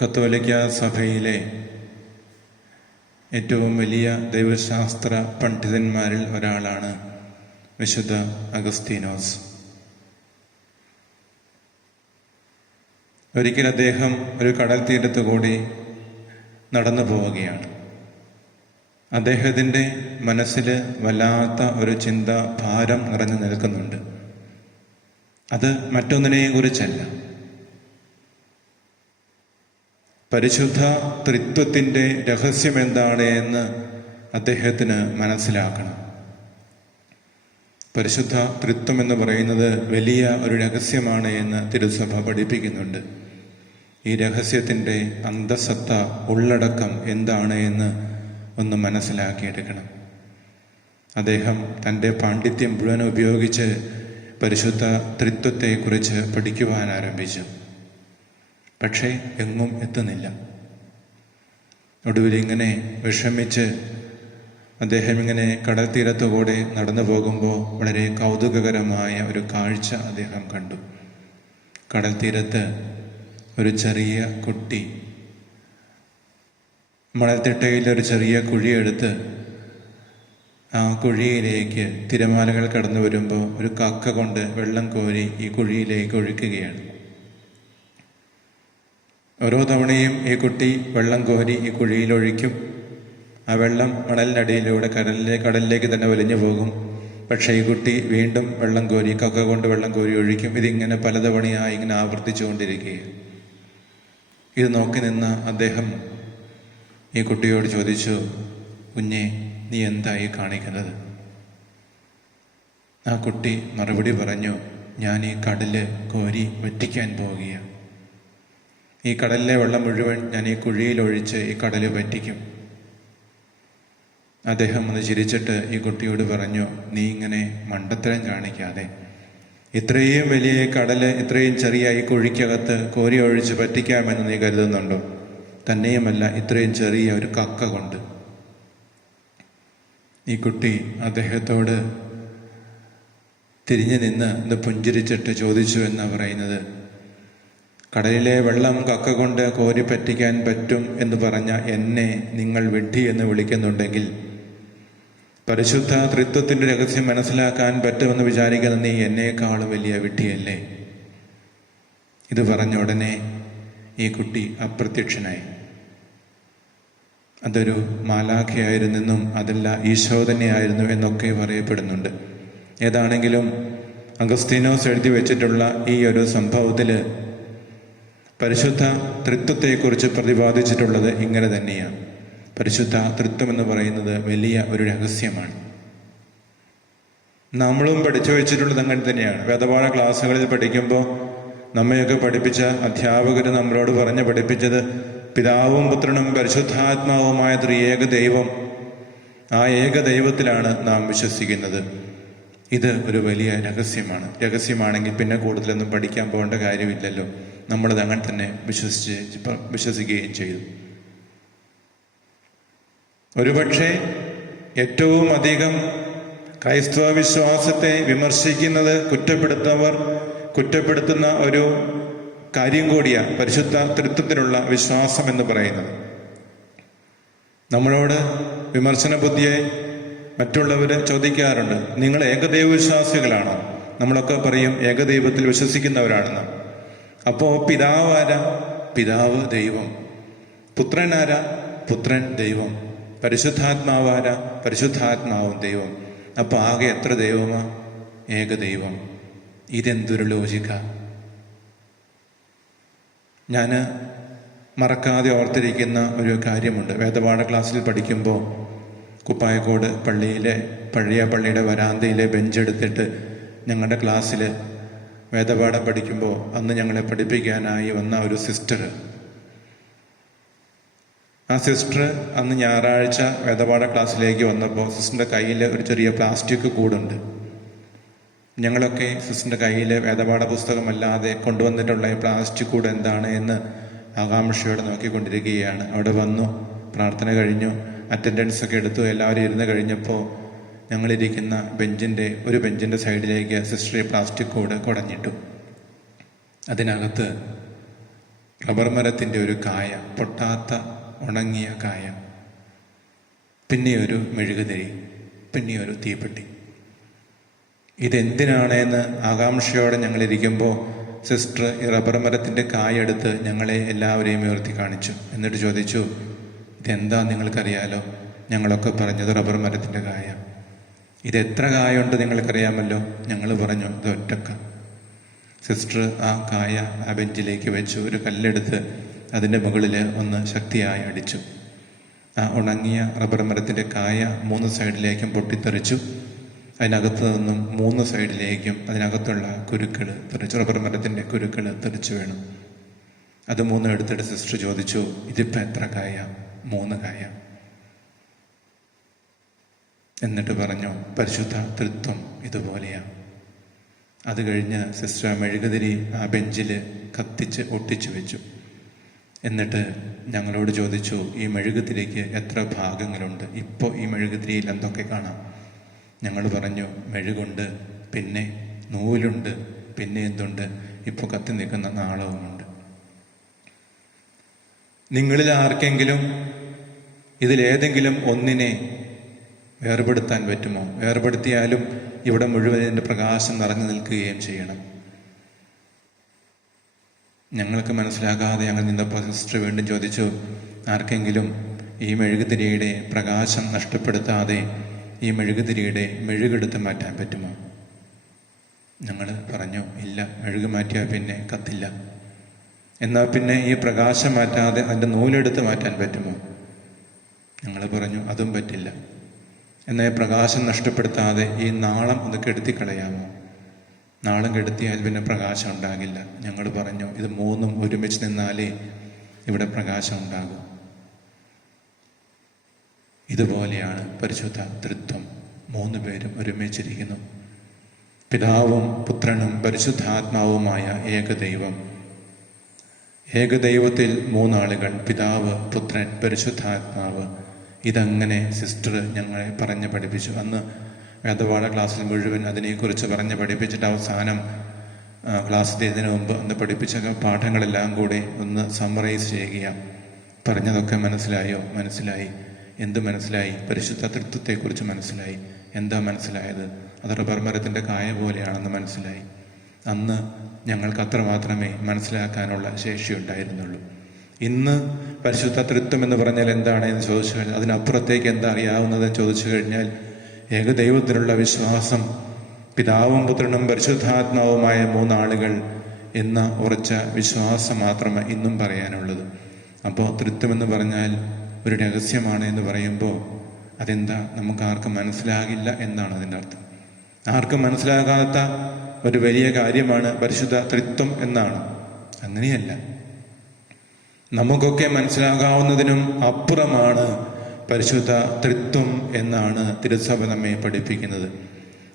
കത്തോലിക്ക സഭയിലെ ഏറ്റവും വലിയ ദൈവശാസ്ത്ര പണ്ഡിതന്മാരിൽ ഒരാളാണ് വിശുദ്ധ അഗസ്തീനോസ്. ഒരിക്കൽ അദ്ദേഹം ഒരു കടൽ തീരത്ത് കൂടി നടന്നു പോവുകയാണ്. അദ്ദേഹത്തിൻ്റെ മനസ്സിൽ വല്ലാത്ത ഒരു ചിന്ത, ഭാരം നിറഞ്ഞു നിൽക്കുന്നുണ്ട്. അത് മറ്റൊന്നിനെയും കുറിച്ചല്ല, പരിശുദ്ധ ത്രിത്വത്തിൻ്റെ രഹസ്യം എന്താണ് എന്ന് അദ്ദേഹത്തിന് മനസ്സിലാക്കണം. പരിശുദ്ധ ത്രിത്വം എന്ന് പറയുന്നത് വലിയ ഒരു രഹസ്യമാണ് എന്ന് തിരുസഭ പഠിപ്പിക്കുന്നുണ്ട്. ഈ രഹസ്യത്തിൻ്റെ അന്തസത്ത, ഉള്ളടക്കം എന്താണ് എന്ന് ഒന്ന് മനസ്സിലാക്കിയെടുക്കണം. അദ്ദേഹം തൻ്റെ പാണ്ഡിത്യം മുഴുവൻ ഉപയോഗിച്ച് പരിശുദ്ധ ത്രിത്വത്തെക്കുറിച്ച് പഠിക്കുവാൻ ആരംഭിച്ചു. പക്ഷേ എങ്ങും എത്തുന്നില്ല. ഒടുവിൽ ഇങ്ങനെ വിഷമിച്ച് അദ്ദേഹം ഇങ്ങനെ കടൽ തീരത്തുകൂടെ നടന്നു പോകുമ്പോൾ വളരെ കൗതുകകരമായ ഒരു കാഴ്ച അദ്ദേഹം കണ്ടു. കടൽ തീരത്ത് ഒരു ചെറിയ കുട്ടി മണൽത്തിട്ടയിൽ ഒരു ചെറിയ കുഴിയെടുത്ത് ആ കുഴിയിലേക്ക് തിരമാലകൾ കടന്നു വരുമ്പോൾ ഒരു കക്ക കൊണ്ട് വെള്ളം കോരി ഈ കുഴിയിലേക്ക് ഒഴിക്കുകയാണ്. ഓരോ തവണയും ഈ കുട്ടി വെള്ളം കോരി ഈ കുഴിയിലൊഴിക്കും. ആ വെള്ളം മണലിനടിയിലൂടെ കടലിലേക്ക് തന്നെ വലിഞ്ഞു പോകും. പക്ഷേ ഈ കുട്ടി വീണ്ടും വെള്ളം കോരി, കക്ക കൊണ്ട് വെള്ളം കോരി ഒഴിക്കും. ഇതിങ്ങനെ പലതവണയായി ഇങ്ങനെ ആവർത്തിച്ചുകൊണ്ടിരിക്കുകയാണ്. ഇത് നോക്കി നിന്ന അദ്ദേഹം ഈ കുട്ടിയോട് ചോദിച്ചു, കുഞ്ഞെ, നീ എന്തായി കാണിക്കുന്നത്? ആ കുട്ടി മറുപടി പറഞ്ഞു, ഞാൻ ഈ കടല് കോരി വറ്റിക്കാൻ പോവുകയാണ്. ഈ കടലിലെ വെള്ളം മുഴുവൻ ഞാൻ ഈ കുഴിയിലൊഴിച്ച് ഈ കടല് വറ്റിക്കും. അദ്ദേഹം ഒന്ന് ചിരിച്ചിട്ട് ഈ കുട്ടിയോട് പറഞ്ഞു, നീ ഇങ്ങനെ മണ്ടത്തരം കാണിക്കാതെ ഇത്രയും വലിയ കടല് ഇത്രയും ചെറിയ ഈ കുഴിക്കകത്ത് കോരി ഒഴിച്ച് പറ്റിക്കാമെന്ന് നീ കരുതുന്നുണ്ടോ? തന്നെയുമല്ല, ഇത്രയും ചെറിയ ഒരു കക്ക കൊണ്ട്. ഈ കുട്ടി അദ്ദേഹത്തോട് തിരിഞ്ഞു നിന്ന് ഇത് പുഞ്ചിരിച്ചിട്ട് ചോദിച്ചു എന്നാ പറയുന്നത്, കടലിലെ വെള്ളം കക്ക കൊണ്ട് കോരി പറ്റിക്കാൻ പറ്റും എന്ന് പറഞ്ഞ എന്നെ നിങ്ങൾ വിഡ്ഢി എന്ന് വിളിക്കുന്നുണ്ടെങ്കിൽ, പരിശുദ്ധ ത്രിത്വത്തിൻ്റെ രഹസ്യം മനസ്സിലാക്കാൻ പറ്റുമെന്ന് വിചാരിക്കുന്ന നീ എന്നേക്കാളും വലിയ വിഡ്ഢിയല്ലേ? ഇത് പറഞ്ഞ ഉടനെ ഈ കുട്ടി അപ്രത്യക്ഷനായി. അതൊരു മാലാഖയായിരുന്നെന്നും അതല്ല ഈശോ തന്നെയായിരുന്നു എന്നൊക്കെ പറയപ്പെടുന്നുണ്ട്. ഏതാണെങ്കിലും അഗസ്തീനോസ് എഴുതി വെച്ചിട്ടുള്ള ഈ ഒരു സംഭവത്തിൽ പരിശുദ്ധ ത്രിത്വത്തെക്കുറിച്ച് പ്രതിപാദിച്ചിട്ടുള്ളത് ഇങ്ങനെ തന്നെയാണ്. പരിശുദ്ധ ത്രിത്വം എന്ന് പറയുന്നത് വലിയ ഒരു രഹസ്യമാണ്. നമ്മളും പഠിച്ചു വെച്ചിട്ടുള്ളത് അങ്ങനെ തന്നെയാണ്. വേദപാഠ ക്ലാസ്സുകളിൽ പഠിക്കുമ്പോൾ നമ്മയൊക്കെ പഠിപ്പിച്ച അധ്യാപകർ നമ്മളോട് പഠിപ്പിച്ചത് പിതാവും പുത്രനും പരിശുദ്ധാത്മാവുമായ ത്രിയേക ദൈവം, ആ ഏക ദൈവത്തിലാണ് നാം വിശ്വസിക്കുന്നത്. ഇത് ഒരു വലിയ രഹസ്യമാണെങ്കിൽ പിന്നെ കൂടുതലൊന്നും പഠിക്കാൻ പോകേണ്ട കാര്യമില്ലല്ലോ. നമ്മളത് അങ്ങനെ തന്നെ വിശ്വസിക്കുകയും ചെയ്തു. ഒരുപക്ഷെ ഏറ്റവും അധികം ക്രൈസ്തവ വിശ്വാസത്തെ വിമർശിക്കുന്നത്, കുറ്റപ്പെടുത്തുന്ന ഒരു കാര്യം കൂടിയാണ് പരിശുദ്ധ ത്രിത്വത്തിലുള്ള വിശ്വാസം എന്ന് പറയുന്നത്. നമ്മളോട് വിമർശന ബുദ്ധിയെ മറ്റുള്ളവർ ചോദിക്കാറുണ്ട്, നിങ്ങൾ ഏകദൈവ വിശ്വാസികളാണോ? നമ്മളൊക്കെ പറയും ഏകദൈവത്തിൽ വിശ്വസിക്കുന്നവരാണെന്ന്. അപ്പോൾ പിതാവാരാ? പിതാവ് ദൈവം. പുത്രനാരാ? പുത്രൻ ദൈവം. പരിശുദ്ധാത്മാവാരാ? പരിശുദ്ധാത്മാവും ദൈവം. അപ്പോൾ ആകെ എത്ര ദൈവമാ? ഏകദൈവം. ഇതെന്തൊരു ലോജിക്ക! ഞാൻ മറക്കാതെ ഓർത്തിരിക്കുന്ന ഒരു കാര്യമുണ്ട്. വേദപാഠ ക്ലാസ്സിൽ പഠിക്കുമ്പോൾ കുപ്പായക്കോട് പഴയ പള്ളിയുടെ വരാന്തയിലെ ബെഞ്ചെടുത്തിട്ട് ഞങ്ങളുടെ ക്ലാസ്സിൽ വേദപാഠം പഠിക്കുമ്പോൾ അന്ന് ഞങ്ങളെ പഠിപ്പിക്കാനായി വന്ന ഒരു സിസ്റ്റർ, ആ സിസ്റ്റർ അന്ന് ഞായറാഴ്ച വേദപാഠ ക്ലാസ്സിലേക്ക് വന്നപ്പോൾ സിസ്റ്ററിൻ്റെ കയ്യിൽ ഒരു ചെറിയ പ്ലാസ്റ്റിക് കൂടുണ്ട്. ഞങ്ങളൊക്കെ സിസ്റ്ററിൻ്റെ കയ്യിൽ വേദപാഠ പുസ്തകമല്ലാതെ കൊണ്ടുവന്നിട്ടുള്ള ഈ പ്ലാസ്റ്റിക് കൂട് എന്താണ് എന്ന് ആകാംക്ഷയോടെ നോക്കിക്കൊണ്ടിരിക്കുകയാണ്. അവിടെ വന്നു, പ്രാർത്ഥന കഴിഞ്ഞു, അറ്റൻഡൻസ് ഒക്കെ എടുത്തു. എല്ലാവരും ഇരുന്ന് കഴിഞ്ഞപ്പോൾ ഞങ്ങളിരിക്കുന്ന ഒരു ബെഞ്ചിൻ്റെ സൈഡിലേക്ക് സിസ്റ്റർ പ്ലാസ്റ്റിക് കൂട് കുടഞ്ഞിട്ടു. അതിനകത്ത് റബ്ബർ മരത്തിൻ്റെ ഒരു കായ, പൊട്ടാത്ത ഉണങ്ങിയ കായ, പിന്നെ ഒരു മെഴുകുതിരി, പിന്നെ ഒരു തീപ്പെട്ടി. ഇതെന്തിനാണെന്ന് ആകാംക്ഷയോടെ ഞങ്ങളിരിക്കുമ്പോൾ സിസ്റ്റർ ഈ റബ്ബർ മരത്തിൻ്റെ കായ എടുത്ത് ഞങ്ങളെ എല്ലാവരെയും ഉയർത്തി കാണിച്ചു. എന്നിട്ട് ചോദിച്ചു, ഇതെന്താ നിങ്ങൾക്കറിയാലോ? ഞങ്ങളൊക്കെ പറഞ്ഞത് റബ്ബർ മരത്തിൻ്റെ കായ. ഇതെത്ര കായുണ്ട് നിങ്ങൾക്കറിയാമല്ലോ? ഞങ്ങൾ പറഞ്ഞു, ഇത് ഒറ്റക്ക. സിസ്റ്റർ ആ കായ ആ ബെഞ്ചിലേക്ക് വെച്ചു. ഒരു കല്ലെടുത്ത് അതിൻ്റെ മുകളിൽ ഒന്ന് ശക്തിയായി അടിച്ചു. ആ ഉണങ്ങിയ റബ്ബർ മരത്തിൻ്റെ കായ 3 സൈഡിലേക്കും പൊട്ടിത്തെറിച്ചു. അതിനകത്ത് നിന്നും 3 സൈഡിലേക്കും അതിനകത്തുള്ള കുരുക്കൾ തെറിച്ചു. റബ്ബർ മരത്തിൻ്റെ കുരുക്കൾ തെറിച്ചു വീണു. അത് 3 എടുത്തിട്ട് സിസ്റ്റർ ചോദിച്ചു, ഇതിപ്പോൾ എത്ര കായ? 3 കായ. എന്നിട്ട് പറഞ്ഞു, പരിശുദ്ധ തൃത്വം ഇതുപോലെയാണ്. അത് കഴിഞ്ഞ് സിസ്റ്റർ മെഴുകുതിരി ആ ബെഞ്ചിൽ കത്തിച്ച് ഒട്ടിച്ചു വെച്ചു. എന്നിട്ട് ഞങ്ങളോട് ചോദിച്ചു, ഈ മെഴുകുതിരിക്ക് എത്ര ഭാഗങ്ങളുണ്ട്? ഇപ്പോൾ ഈ മെഴുകുതിരിയിൽ എന്തൊക്കെ കാണാം? ഞങ്ങൾ പറഞ്ഞു, മെഴുകുണ്ട്, പിന്നെ നൂലുണ്ട്, പിന്നെ എന്തുണ്ട്? ഇപ്പോൾ കത്തി നിൽക്കുന്ന നാളവുമുണ്ട്. നിങ്ങളിൽ ആർക്കെങ്കിലും ഇതിലേതെങ്കിലും ഒന്നിനെ വേർപെടുത്താൻ പറ്റുമോ? വേർപെടുത്തിയാലും ഇവിടെ മുഴുവൻ ഇതിൻ്റെ പ്രകാശം നിറഞ്ഞു നിൽക്കുകയും ചെയ്യണം. ഞങ്ങൾക്ക് മനസ്സിലാകാതെ ഞങ്ങൾ നിന്നപ്പോൾ സിസ്റ്റർ വീണ്ടും ചോദിച്ചു, ആർക്കെങ്കിലും ഈ മെഴുകുതിരിയുടെ പ്രകാശം നഷ്ടപ്പെടുത്താതെ ഈ മെഴുകുതിരിയുടെ മെഴുകെടുത്ത് മാറ്റാൻ പറ്റുമോ? ഞങ്ങൾ പറഞ്ഞു, ഇല്ല, മെഴുക് മാറ്റിയാൽ പിന്നെ കത്തില്ല. എന്നാൽ പിന്നെ ഈ പ്രകാശം മാറ്റാതെ അതിൻ്റെ നൂലെടുത്ത് മാറ്റാൻ പറ്റുമോ? ഞങ്ങൾ പറഞ്ഞു, അതും പറ്റില്ല. എന്നാൽ പ്രകാശം നഷ്ടപ്പെടുത്താതെ ഈ നാളം ഒന്ന് കെടുത്തിക്കളയാമോ? നാളം കെടുത്തിയാൽ പിന്നെ പ്രകാശം ഉണ്ടാകില്ല. ഞങ്ങൾ പറഞ്ഞു, ഇത് 3ഉം ഒരുമിച്ച് നിന്നാലേ ഇവിടെ പ്രകാശം ഉണ്ടാകും. ഇതുപോലെയാണ് പരിശുദ്ധ തൃത്വം. 3 പേരും ഒരുമിച്ചിരിക്കുന്നു. പിതാവും പുത്രനും പരിശുദ്ധാത്മാവുമായ ഏകദൈവം. ഏകദൈവത്തിൽ 3 ആളുകൾ, പിതാവ്, പുത്രൻ, പരിശുദ്ധാത്മാവ്. ഇതങ്ങനെ സിസ്റ്റർ ഞങ്ങളെ പറഞ്ഞ് പഠിപ്പിച്ചു. അന്ന് വേദപാഠ ക്ലാസ്സിൽ മുഴുവൻ അതിനെക്കുറിച്ച് പറഞ്ഞ് പഠിപ്പിച്ചിട്ട് അവസാനം ക്ലാസ് ചെയ്തതിന് മുമ്പ് അന്ന് പഠിപ്പിച്ച പാഠങ്ങളെല്ലാം കൂടി ഒന്ന് സമ്മറൈസ് ചെയ്യുകയാണ്. പറഞ്ഞതൊക്കെ മനസ്സിലായോ? മനസ്സിലായി. എന്ത് മനസ്സിലായി? പരിശുദ്ധ തൃത്വത്തെക്കുറിച്ച് മനസ്സിലായി. എന്താ മനസ്സിലായത്? അത് റബ്ബർ മരത്തിൻ്റെ കായ പോലെയാണെന്ന് മനസ്സിലായി. അന്ന് ഞങ്ങൾക്ക് അത്ര മാത്രമേ മനസ്സിലാക്കാനുള്ള ശേഷിയുണ്ടായിരുന്നുള്ളൂ. ഇന്ന് പരിശുദ്ധ തൃത്വം എന്ന് പറഞ്ഞാൽ എന്താണെന്ന് ചോദിച്ചു കഴിഞ്ഞാൽ, അതിനപ്പുറത്തേക്ക് എന്താ അറിയാവുന്നതെന്ന് ചോദിച്ചു കഴിഞ്ഞാൽ, ഏകദൈവത്തിലുള്ള വിശ്വാസം, പിതാവും പുത്രനും പരിശുദ്ധാത്മാവുമായ 3 ആളുകൾ എന്ന ഉറച്ച വിശ്വാസം മാത്രമേ ഇന്നും പറയാനുള്ളത്. അപ്പോൾ തൃത്വം എന്ന് പറഞ്ഞാൽ ഒരു രഹസ്യമാണ് എന്ന് പറയുമ്പോൾ അതെന്താ, നമുക്ക് ആർക്കും മനസ്സിലാകില്ല എന്നാണ് അതിൻ്റെ അർത്ഥം. ആർക്കും മനസ്സിലാകാത്ത ഒരു വലിയ കാര്യമാണ് പരിശുദ്ധ തൃത്വം എന്നാണ്. അങ്ങനെയല്ല, നമുക്കൊക്കെ മനസ്സിലാകാവുന്നതിനും അപ്പുറമാണ് പരിശുദ്ധ തൃത്വം എന്നാണ് തിരുസഭ നമ്മെ പഠിപ്പിക്കുന്നത്.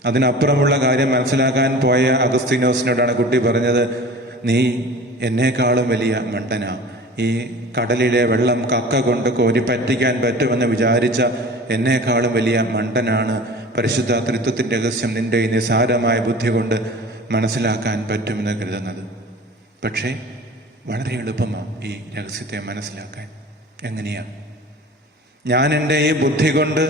അതിനപ്പുറമുള്ള കാര്യം മനസ്സിലാക്കാൻ പോയ അഗസ്തീനോസിനോടാണ് കുട്ടി പറഞ്ഞത്, നീ എന്നേക്കാളും വലിയ മണ്ടനാ. ഈ കടലിലെ വെള്ളം കക്ക കൊണ്ട് കോരി പറ്റിക്കാൻ പറ്റുമെന്ന് വിചാരിച്ച എന്നേക്കാളും വലിയ മണ്ടനാണ്. പരിശുദ്ധ തൃത്വത്തിൻ്റെ രഹസ്യം നിന്റെ ഈ നിസാരമായ ബുദ്ധി കൊണ്ട് മനസ്സിലാക്കാൻ പറ്റുമെന്ന് കരുതുന്നത്. പക്ഷേ വളരെ എളുപ്പമാണ് ഈ രഹസ്യത്തെ മനസ്സിലാക്കാൻ. എങ്ങനെയാണ്? ഞാൻ എൻ്റെ ഈ ബുദ്ധി കൊണ്ട്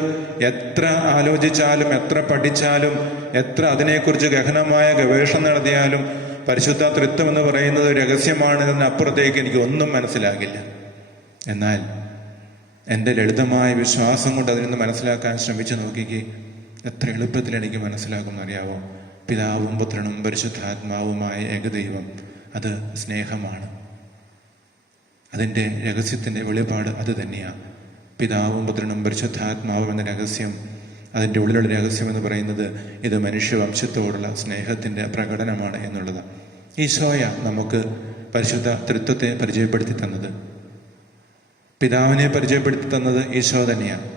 എത്ര ആലോചിച്ചാലും, എത്ര പഠിച്ചാലും, എത്ര അതിനെക്കുറിച്ച് ഗഹനമായ ഗവേഷണം നടത്തിയാലും പരിശുദ്ധ തൃത്വം എന്ന് പറയുന്നത് രഹസ്യമാണ്, ഇതിനപ്പുറത്തേക്ക് എനിക്ക് ഒന്നും മനസ്സിലാകില്ല. എന്നാൽ എൻ്റെ ലളിതമായ വിശ്വാസം കൊണ്ട് അതിനൊന്ന് മനസ്സിലാക്കാൻ ശ്രമിച്ചു നോക്കിക്ക്, എത്ര എളുപ്പത്തിൽ എനിക്ക് മനസ്സിലാകുമെന്നറിയാവോ? പിതാവും പുത്രനും പരിശുദ്ധാത്മാവുമായ ഏകദൈവം, അത് സ്നേഹമാണ്. അതിൻ്റെ രഹസ്യത്തിൻ്റെ വെളിപാട് അത് തന്നെയാണ്. പിതാവും പുത്രനും പരിശുദ്ധാത്മാവും എന്ന രഹസ്യം, അതിൻ്റെ ഉള്ളിലുള്ള രഹസ്യം എന്ന് പറയുന്നത് ഇത് മനുഷ്യവംശത്തോടുള്ള സ്നേഹത്തിൻ്റെ പ്രകടനമാണ് എന്നുള്ളതാണ്. ഈശോയ നമുക്ക് പരിശുദ്ധ തൃത്വത്തെ പരിചയപ്പെടുത്തി തന്നത്, പിതാവിനെ പരിചയപ്പെടുത്തി തന്നത് ഈശോ തന്നെയാണ്.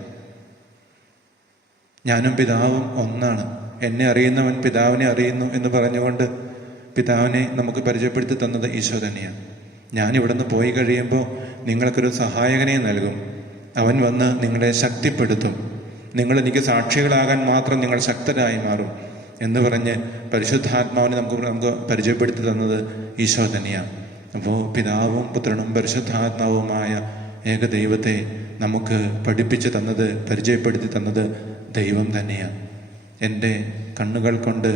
ഞാനും പിതാവും ഒന്നാണ്, എന്നെ അറിയുന്നവൻ പിതാവിനെ അറിയുന്നു എന്ന് പറഞ്ഞുകൊണ്ട് പിതാവിനെ നമുക്ക് പരിചയപ്പെടുത്തി തന്നത് ഈശോ തന്നെയാണ്. ഞാനിവിടുന്ന് പോയി കഴിയുമ്പോൾ നിങ്ങൾക്കൊരു സഹായകനെ നൽകും, അവൻ വന്ന് നിങ്ങളെ ശക്തിപ്പെടുത്തും, നിങ്ങൾ എനിക്ക് സാക്ഷികളാകാൻ മാത്രം നിങ്ങൾ ശക്തരായി മാറും എന്ന് പറഞ്ഞ് പരിശുദ്ധാത്മാവിനെ നമുക്ക് പരിചയപ്പെടുത്തി തന്നത് ഈശോ തന്നെയാണ്. അപ്പോൾ പിതാവും പുത്രനും പരിശുദ്ധാത്മാവുമായ ഏകദൈവത്തെ നമുക്ക് പഠിപ്പിച്ചു തന്നത്, പരിചയപ്പെടുത്തി തന്നത് ദൈവം തന്നെയാണ്. എൻ്റെ കണ്ണുകൾ കൊണ്ട്,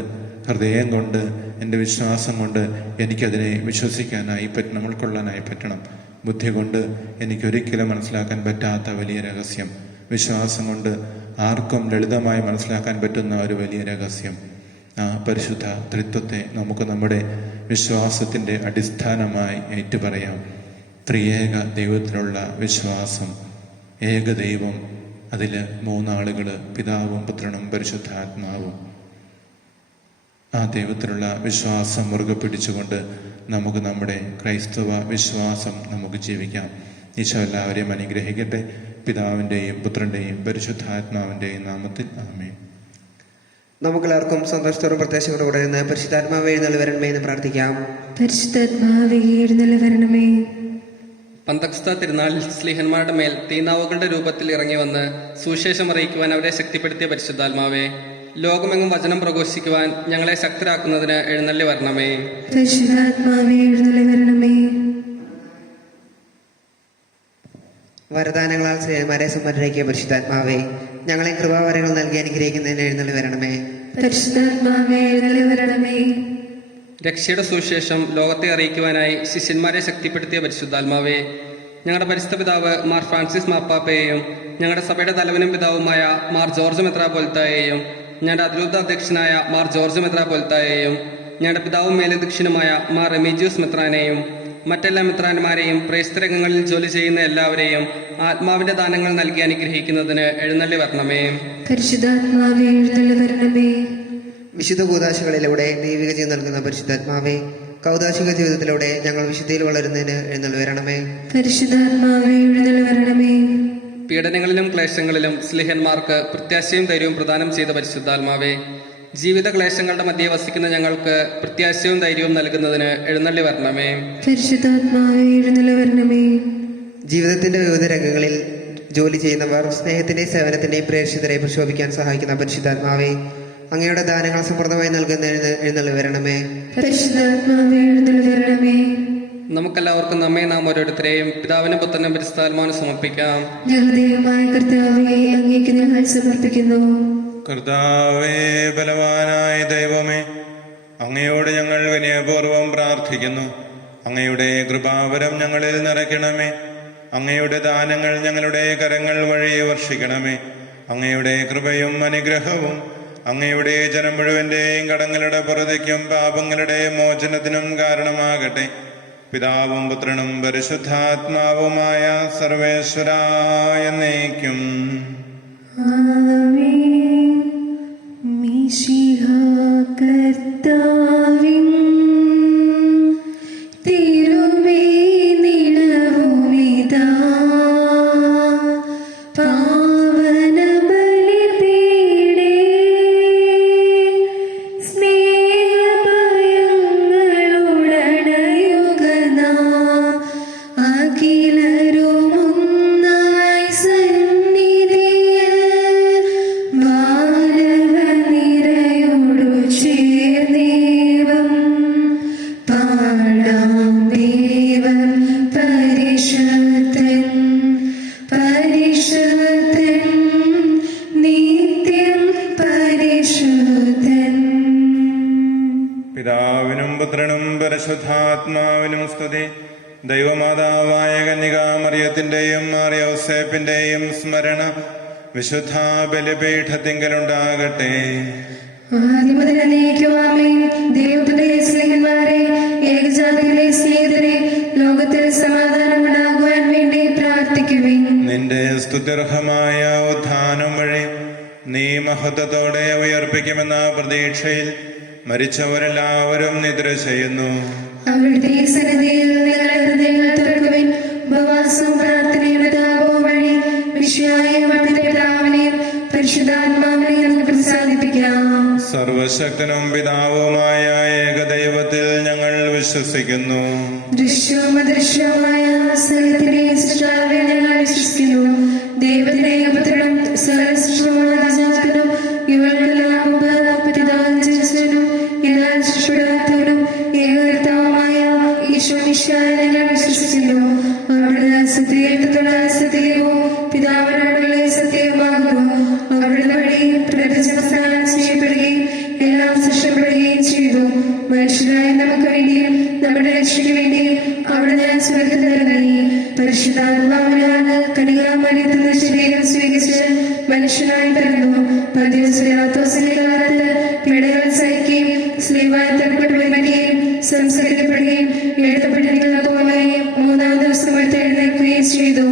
ഹൃദയം കൊണ്ട്, എൻ്റെ വിശ്വാസം കൊണ്ട് എനിക്കതിനെ വിശ്വസിക്കാനായി ഉൾക്കൊള്ളാനായി പറ്റണം. ബുദ്ധി കൊണ്ട് എനിക്കൊരിക്കലും മനസ്സിലാക്കാൻ പറ്റാത്ത വലിയ രഹസ്യം, വിശ്വാസം കൊണ്ട് ആർക്കും ലളിതമായി മനസ്സിലാക്കാൻ പറ്റുന്ന ഒരു വലിയ രഹസ്യം, ആ പരിശുദ്ധ ത്രിത്വത്തെ നമുക്ക് നമ്മുടെ വിശ്വാസത്തിൻ്റെ അടിസ്ഥാനമായി ഏറ്റുപറയാം. ത്രിയേക ദൈവത്തിലുള്ള വിശ്വാസം, ഏകദൈവം, അതിൽ മൂന്നാളുകൾ, പിതാവും പുത്രനും പരിശുദ്ധാത്മാവും. ആ ദൈവത്തിലുള്ള വിശ്വാസം മുറുകെ പിടിച്ചുകൊണ്ട് നമുക്ക് നമ്മുടെ ക്രൈസ്തവ വിശ്വാസം നമുക്ക് ജീവിക്കാം. ഈശോ എല്ലാവരെയും അനുഗ്രഹിക്കട്ടെ. പിതാവിൻ്റെയും പുത്രൻ്റെയും പരിശുദ്ധാത്മാവിൻ്റെയും നാമത്തിൽ ആമേൻ. നമുക്കെല്ലാവർക്കും സന്തോഷത്തോടും പ്രത്യാശയോടുകൂടെ ഇന്ന് പരിശുദ്ധാത്മാവ് എഴുന്നള്ളി വരണമേ എന്ന് പ്രാർത്ഥിക്കാം. പരിശുദ്ധാത്മാവേ എഴുന്നള്ളി വരണമേ. പന്തക്സ്ത തിരുനാളിൽ സ്ലീഹന്മാരുടെ മേൽ തീനാവുകളുടെ രൂപത്തിൽ ഇറങ്ങി വന്ന് സുവിശേഷം അറിയിക്കുവാൻ അവരെ ശക്തിപ്പെടുത്തിയ പരിശുദ്ധാത്മാവേ, ലോകമെങ്ങും വചനം പ്രഘോഷിക്കുവാൻ ഞങ്ങളെ ശക്തരാക്കുന്നതിന് എഴുന്നള്ളി വരണമേ. പരിശുദ്ധാത്മാവേ എഴുന്നള്ളി വരണമേ. വരദാനങ്ങളാൽ സ്ത്രീയന്മാരെ സമ്പന്നരാക്കിയ പരിശുദ്ധാത്മാവേ, ഞങ്ങളെ കൃപാവരങ്ങൾ നൽകി അനുഗ്രഹിക്കുന്നതിന് എഴുന്നള്ളി വരണമേ. പരിശുദ്ധാത്മാവേ എഴുന്നള്ളി വരണമേ. രക്ഷയുടെ സുവിശേഷം ലോകത്തെ അറിയിക്കുവാനായി ശിഷ്യന്മാരെ ശക്തിപ്പെടുത്തിയ പരിശുദ്ധാത്മാവേ, ഞങ്ങളുടെ പരിശുദ്ധ പിതാവ് മാർ ഫ്രാൻസിസ് മാർപ്പാപ്പയെയും ഞങ്ങളുടെ സഭയുടെ തലവനും പിതാവുമായ മാർ ജോർജ് മെത്രാപ്പൊലീത്തായെയും ഞങ്ങളുടെ അതിരൂപത അധ്യക്ഷനായ മാർ ജോർജ് മെത്രാപ്പൊലീത്തായെയും ഞങ്ങളുടെ പിതാവും മേലധ്യക്ഷനുമായ മാർ റെമീജിയൂസ് മെത്രാനെയും മറ്റെല്ലാ മെത്രാന്മാരെയും പ്രേക്ഷിത രംഗങ്ങളിൽ ജോലി ചെയ്യുന്ന എല്ലാവരെയും ആത്മാവിന്റെ ദാനങ്ങൾ നൽകി അനുഗ്രഹിക്കുന്നതിന് എഴുന്നള്ളി വരണമേ. പരിശുദ്ധാത്മാവേ എഴുന്നള്ളി വരണമേ. വിശുദ്ധ കൂദാശകളിലൂടെ ദൈവിക ജീവൻ നൽകുന്ന പരിശുദ്ധാത്മാവേ, കൗദാശിക ജീവിതത്തിലൂടെ ഞങ്ങൾ വിശുദ്ധിയിൽ വളരുന്നതിന് എഴുന്നള്ളി വരണമേ. പരിശുദ്ധാത്മാവേ എഴുന്നള്ളി വരണമേ. പീഡനങ്ങളിലും ക്ലേശങ്ങളിലും സ്ലിഹന്മാർക്ക് പ്രത്യാശയും ധൈര്യവും പ്രദാനം ചെയ്ത പരിശുദ്ധാത്മാവേ, ജീവിത ക്ലേശങ്ങളുടെ മധ്യേ വസിക്കുന്ന ഞങ്ങൾക്ക് പ്രത്യാശയും ധൈര്യവും നൽകുന്നതിന് എഴുന്നള്ളി വരണമേ. പരിശുദ്ധാത്മാവേ എഴുന്നള്ളി വരണമേ. ജീവിതത്തിന്റെ വിവിധ രംഗങ്ങളിൽ ജോലി ചെയ്യുന്നവർ സ്നേഹത്തിന്റെയും സേവനത്തിന്റെയും പ്രേക്ഷിതരെ പ്രശോഭിക്കാൻ സഹായിക്കുന്ന പരിശുദ്ധാത്മാവേ, അങ്ങയുടെ ദാനങ്ങൾ സമൃദ്ധമായി നൽകുന്നതിന് എഴുന്നള്ളി വരണമേ. പരിശുദ്ധാത്മാവേ എഴുന്നള്ളി വരണമേ. നമുക്കെല്ലാവർക്കും നമ്മെ നാം ഓരോരുത്തരെയും പിതാവിനും പുത്രനും പരിശുദ്ധാത്മാവിനും സമർപ്പിക്കാം. ഞങ്ങളുടെ ദൈവമായ കർത്താവേ, അങ്ങേക്ക് ഞങ്ങൾ സമർപ്പിക്കുന്നു. കർത്താവേ, ബലവാനായ ദൈവമേ, അങ്ങയോട് ഞങ്ങൾ വിനയപൂർവ്വം പ്രാർത്ഥിക്കുന്നു. അങ്ങയുടെ കൃപാവരം ഞങ്ങളിൽ നിറയ്ക്കണമേ. അങ്ങയുടെ ദാനങ്ങൾ ഞങ്ങളുടെ കരങ്ങൾ വഴി വർഷിക്കണമേ. അങ്ങയുടെ കൃപയും അനുഗ്രഹവും അങ്ങയുടെ ജനം മുഴുവന്റെയും കടങ്ങളുടെ പുറത്തേക്കും പാപങ്ങളുടെ മോചനത്തിനും കാരണമാകട്ടെ. പിതാവും പുത്രനും പരിശുദ്ധാത്മാവുമായ സർവേശ്വരായ എന്നേക്കും. ആമേൻ. മിശിഹാ കർത്താവിൻ തിരുമേനിളവുമിതാ പാവനബലിപീഠേ സ്നേഹഭയങ്ങളുടണയുക നാം അഖിലരുമൊന്നായി സന്നിധിയിൽ ബാലകനിരയോടു ചേർന്നേവം പാടാം. ദൈവം പരിശുദ്ധൻ, പരിശുദ്ധൻ, നിത്യം പരിശുദ്ധൻ. പിതാവിനും പുത്രനും പരിശുദ്ധാത്മാവിനും സ്തുതി. ദൈവമാതാവായ കന്യകാമറിയത്തിന്റെയും മാർയോസേപ്പിന്റെയും സ്മരണ വിശുദ്ധ ബലിപീഠത്തിങ്കലുണ്ടാകട്ടെ. ആദ്യം മുതൽ എന്നേക്കും ആമേൻ. ദൈവത്തിന്റെ സ്നേഹന്മാരെ, ഏകജാതിയിലെ സ്നേഹിതരെ, ലോകത്തിൽ സമാധാനം ഉണ്ടാകുവാൻ വേണ്ടി പ്രാർത്ഥിക്കുവിൻ. നിന്റെ സ്തുത്യർഹമായ ഉത്ഥാനം വഴി നീ മഹത്വത്തോടെ ഉയർപ്പിക്കുമെന്ന പ്രതീക്ഷയിൽ മരിച്ചവരെല്ലാവരും നിദ്ര ചെയ്യുന്നു. അവരുടെ സന്നിധിയിൽ നിങ്ങളുടെ ഹൃദയങ്ങൾ തുറക്കുവിൻ. ഉപവാസവും പ്രാർത്ഥനയും താപവും വഴി വിശ്വായ അവിടുത്തെ പിതാവിനെയും പരിശുദ്ധാത്മാവിനെയും പ്രസാദിപ്പിക്കാം. സർവശക്തനും പിതാവുമായ ഏകദൈവത്തിൽ ഞങ്ങൾ വിശ്വസിക്കുന്നു. ദൃശ്യവും അദൃശ്യവുമായ സകലത്തിന്റെ സൃഷ്ടാവിൽ ഞങ്ങൾ വിശ്വസിക്കുന്നു. ദൈവത്തിന്റെ പുത്രനും സർവ്വസൃഷ്ടിയും ഇവൾക്കെല്ലാം പിതാവിനും എല്ലാ സൃഷ്ടിപ്പെടാത്തവരും ഏകകർത്താവുമായ ഈശോമിശിഹായിൽ ഞങ്ങൾ വിശ്വസിക്കുന്നു. അവിടുന്ന് സത്യത്തോട് സത്യവും പിതാവിനോടുള്ള സത്യവുമാകുന്നു. അവിടുന്ന് വഴി പ്രപഞ്ചപ്രസ്ഥാനം ചെയ്യപ്പെടുകയും എല്ലാം സൃഷ്ടപ്പെടുകയും ചെയ്തു. മനുഷ്യരായ നമുക്ക് വേണ്ടിയും നമ്മുടെ രക്ഷയ്ക്ക് വേണ്ടിയും അവിടുന്ന് സ്വർഗ്ഗത്തിലിറങ്ങി. പരിശുദ്ധാത്മാവിനാണ് കന്യകാമറിയത്തിൽ നിന്ന് ശരീരം സ്വീകരിച്ച് മനുഷ്യനായി പിറന്നു. പന്തിയോസ് പിലാത്തോസിന്റെ കാലത്ത് പീഡകൾ സഹിക്കുകയും സ്ലീബായിൽ തറക്കപ്പെട്ട് മരിക്കുകയും സംസ്കരിക്കപ്പെടുകയും എഴുതപ്പെട്ടിരിക്കുന്ന പോലെ മൂന്നാം ദിവസം എഴുന്നേൽക്കുകയും ചെയ്തു.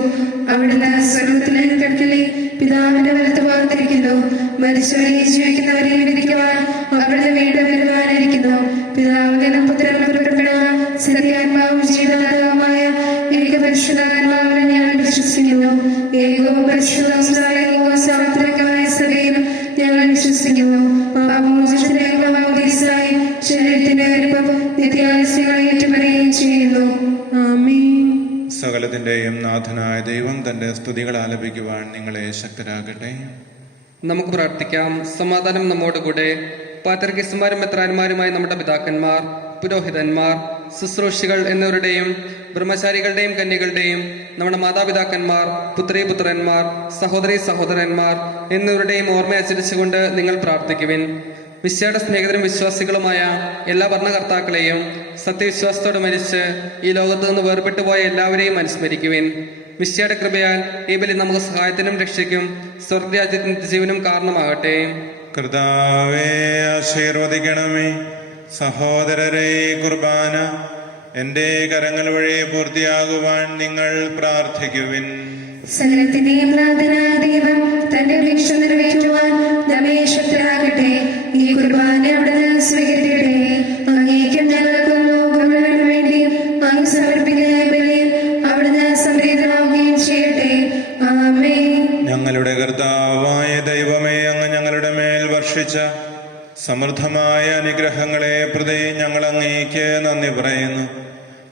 അവിടുന്ന് സ്വർഗ്ഗത്തിലേക്ക് കിടക്കുകയും പിതാവിന്റെ വലത്ത് ഭാഗത്തിരിക്കുന്നു. മരിച്ചവരെ ജീവിക്കുന്നവരെ വിധിക്കുവാൻ അവിടുന്ന് വീണ്ടും വരുവാനിരിക്കുന്നു. പിതാവിനും പുത്രനും പുറപ്പെടുന്ന സത്യാത്മാവും ജീവനാഥവുമായ ഏകപരിശുദ്ധാത്മാവിനെ ഞാൻ വിശ്വസിക്കുന്നു. ഏകവും പരിശുദ്ധവും സഹായകവും സാർവത്രികമായ സഭയിലും ഞങ്ങൾ വിശ്വസിക്കുന്നു. ശരീരത്തിന്റെ അനുഭവം നിത്യാവശ്യങ്ങളെ ഏറ്റുപറയുകയും ചെയ്യുന്നു. ആമേൻ. സകലത്തിന്റെയും നാഥനായ ദൈവം തന്റെ സ്തുതികൾ ആലപിക്കുവാൻ നിങ്ങളെ ശക്തരാകട്ടെ. നമുക്ക് പ്രാർത്ഥിക്കാം. സമാധാനം നമ്മോടുകൂടെ. പാത്രികീസുമാരും മെത്രാന്മാരുമായി നമ്മുടെ പിതാക്കന്മാർ, പുരോഹിതന്മാർ, ശുശ്രൂഷികൾ എന്നിവരുടെയും ബ്രഹ്മചാരികളുടെയും കന്യകളുടെയും നമ്മുടെ മാതാപിതാക്കന്മാർ, പുത്രീപുത്രന്മാർ, സഹോദരീ സഹോദരന്മാർ എന്നിവരുടെയും ഓർമ്മ ആചരിച്ചുകൊണ്ട് നിങ്ങൾ പ്രാർത്ഥിക്കുവിൻ. മിശിഹായുടെ സ്നേഹിതരും വിശ്വാസികളുമായ എല്ലാ ഭരണകർത്താക്കളെയും സത്യവിശ്വാസത്തോടെ മരിച്ച് ഈ ലോകത്ത് നിന്ന് വേർപെട്ടു പോയ എല്ലാവരെയും അനുസ്മരിക്കുവിൻ. മിശിഹായുടെ കൃപയാൽ ഈ ബലി നമുക്ക് സഹായത്തിനും രക്ഷയ്ക്കും സ്വർഗ്ഗരാജ്യത്തിന്റെ ജീവനും കാരണമാകട്ടെ. കർത്താവേ, ആശീർവദിക്കണമേ. സഹോദരരെ, കുർബാന എന്റെ കരങ്ങൾ വഴി പൂർത്തിയാകുവാൻ നിങ്ങൾ പ്രാർത്ഥിക്കുവിൻ. സകലത്തിന്റെയും നാഥനായ ദൈവം തന്റെ വീക്ഷ നിറവേറ്റുവാൻ നമ്മെ ശക്തരാകട്ടെ. ഈ കുർബാന അവിടുന്ന് സ്വീകരിക്കട്ടെ. അങ്ങേക്കും ഞങ്ങൾക്കും ലോകങ്ങൾക്ക് വേണ്ടി അങ്ങ് സമർപ്പിക്കുന്ന ബലിയിൽ അവിടുന്ന് സംപ്രീതനാവുകയും ചെയ്യട്ടെ. ആമേൻ. ഞങ്ങളുടെ കർത്താവായ ദൈവമേ, അങ്ങ് ഞങ്ങളുടെ മേൽ വർഷിച്ച സമൃദ്ധമായ അനുഗ്രഹങ്ങളെ പ്രതി ഞങ്ങൾ അങ്ങേക്ക് നന്ദി പറയുന്നു.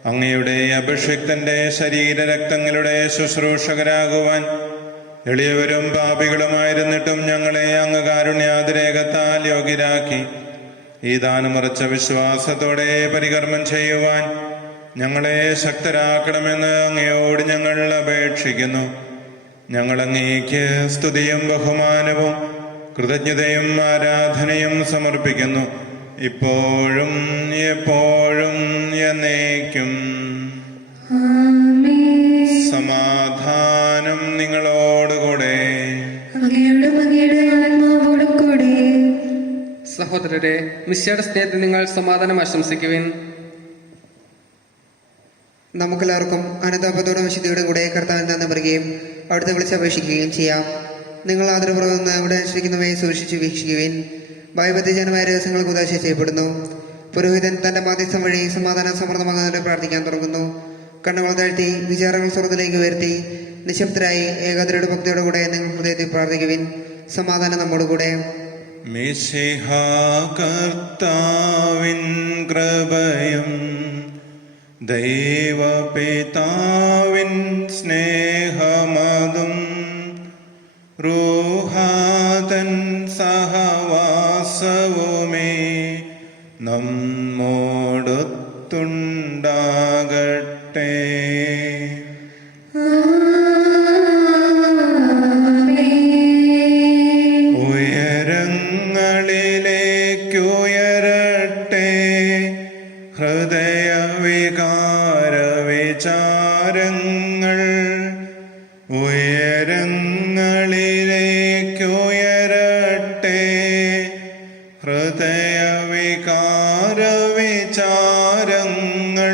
അങ്ങയുടെ അഭിഷിക്തന്റെ ശരീരരക്തങ്ങളുടെ ശുശ്രൂഷകരാകുവാൻ എളിയവരും പാപികളുമായിരുന്നിട്ടും ഞങ്ങളെ അങ്ങ് കാരുണ്യാതിരേകത്താൽ യോഗ്യരാക്കി. ഈ ദാനമുറച്ച വിശ്വാസത്തോടെ പരികർമ്മം ചെയ്യുവാൻ ഞങ്ങളെ ശക്തരാക്കണമെന്ന് അങ്ങയോട് ഞങ്ങൾ അപേക്ഷിക്കുന്നു. ഞങ്ങൾ അങ്ങേക്ക് സ്തുതിയും ബഹുമാനവും കൃതജ്ഞതയും ആരാധനയും സമർപ്പിക്കുന്നു, ഇപ്പോഴും എപ്പോഴും എന്നേക്കും. ആമേൻ. സമാധാനം നിങ്ങളോടുകൂടെ. അങ്ങയോടും അങ്ങയുടെ ആത്മാവോടും കൂടെ. സഹോദരരെ, മിശിഹായുടെ സ്നേഹത്തിൽ നിങ്ങൾ സമാധാനം ആശംസിക്കുവിൻ. നമുക്കെല്ലാവർക്കും അനുതാപത്തോടും വിശുദ്ധിയോടും കൂടെ കർത്താവിൽ നിന്ന് പറയുകയും അവിടുത്തെ വിളിച്ചപേക്ഷിക്കുകയും ചെയ്യാം. നിങ്ങൾ ആദരപൂർവ്വം ഇവിടെ അനുഷ്ഠിക്കുന്നവയെ സൂക്ഷിച്ച് വീക്ഷിക്കുവിൻ. ഭയബദ്ധജനമായ രഹസ്യങ്ങൾ ഉദാശ ചെയ്യപ്പെടുന്നു. പുരോഹിതൻ തന്റെ മാധ്യസ്ഥം വഴി സമാധാനം സമൃദ്ധമാകുന്നതിനെ പ്രാർത്ഥിക്കാൻ തുടങ്ങുന്നു. കണ്ണുകൾ താഴ്ത്തി വിചാരങ്ങൾ സ്വർഗ്ഗത്തിലേക്ക് ഉയർത്തി നിശബ്ദരായി ഏകാഗ്രയുടെ ഭക്തിയോടുകൂടെ നിങ്ങൾ ഹൃദയത്തിൽ പ്രാർത്ഥിക്കുവിൻ. സമാധാനം നമ്മോടുകൂടെ. മിശിഹാ കർത്താവിൻ കൃപയും ദൈവപിതാവിൻ സ്നേഹമതും റൂഹാതൻ സഹവാസവുമേ നമ്മോടൊത്തുണ്ടാകട്ടെ. ഉയരങ്ങളിലേക്കുയരട്ടെ ഹൃദയവികാര വിചാരങ്ങൾ. ഉയരങ്ങളിലേക്കുയരട്ടെ ഹൃദയവികാര വിചാരങ്ങൾ.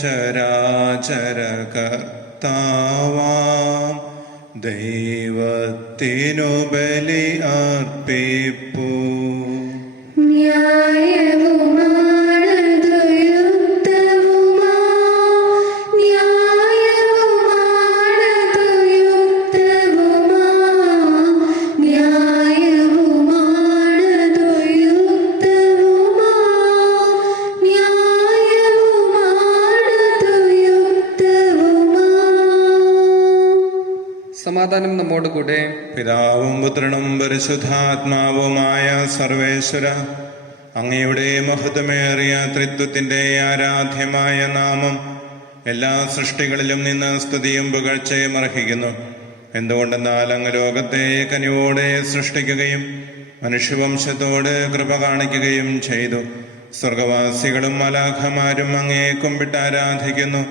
ചരാചര കർത്താവാം ദൈവത്തിനു ബലി അർപ്പിപ്പൂ. ന്യായവുമാണതു യുക്തവുമാ ന്യായ സമാധാനം നമ്മോടുകൂടെ. പിതാവും പുത്രനും പരിശുദ്ധാത്മാവുമായ സർവേശ്വര, അങ്ങയുടെ മഹത്വമേറിയ ത്രിത്വത്തിന്റെ ആരാധ്യമായ നാമം എല്ലാ സൃഷ്ടികളിലും നിന്ന് സ്തുതിയും പുകഴ്ചയും അർഹിക്കുന്നു. എന്തുകൊണ്ടെന്നാൽ അങ്ങ് ലോകത്തെ കനിവോടെ സൃഷ്ടിക്കുകയും മനുഷ്യവംശത്തോട് കൃപ കാണിക്കുകയും ചെയ്തു. സ്വർഗവാസികളും മലാഖമാരും അങ്ങയെ കുമ്പിട്ട് ആരാധിക്കുന്നു.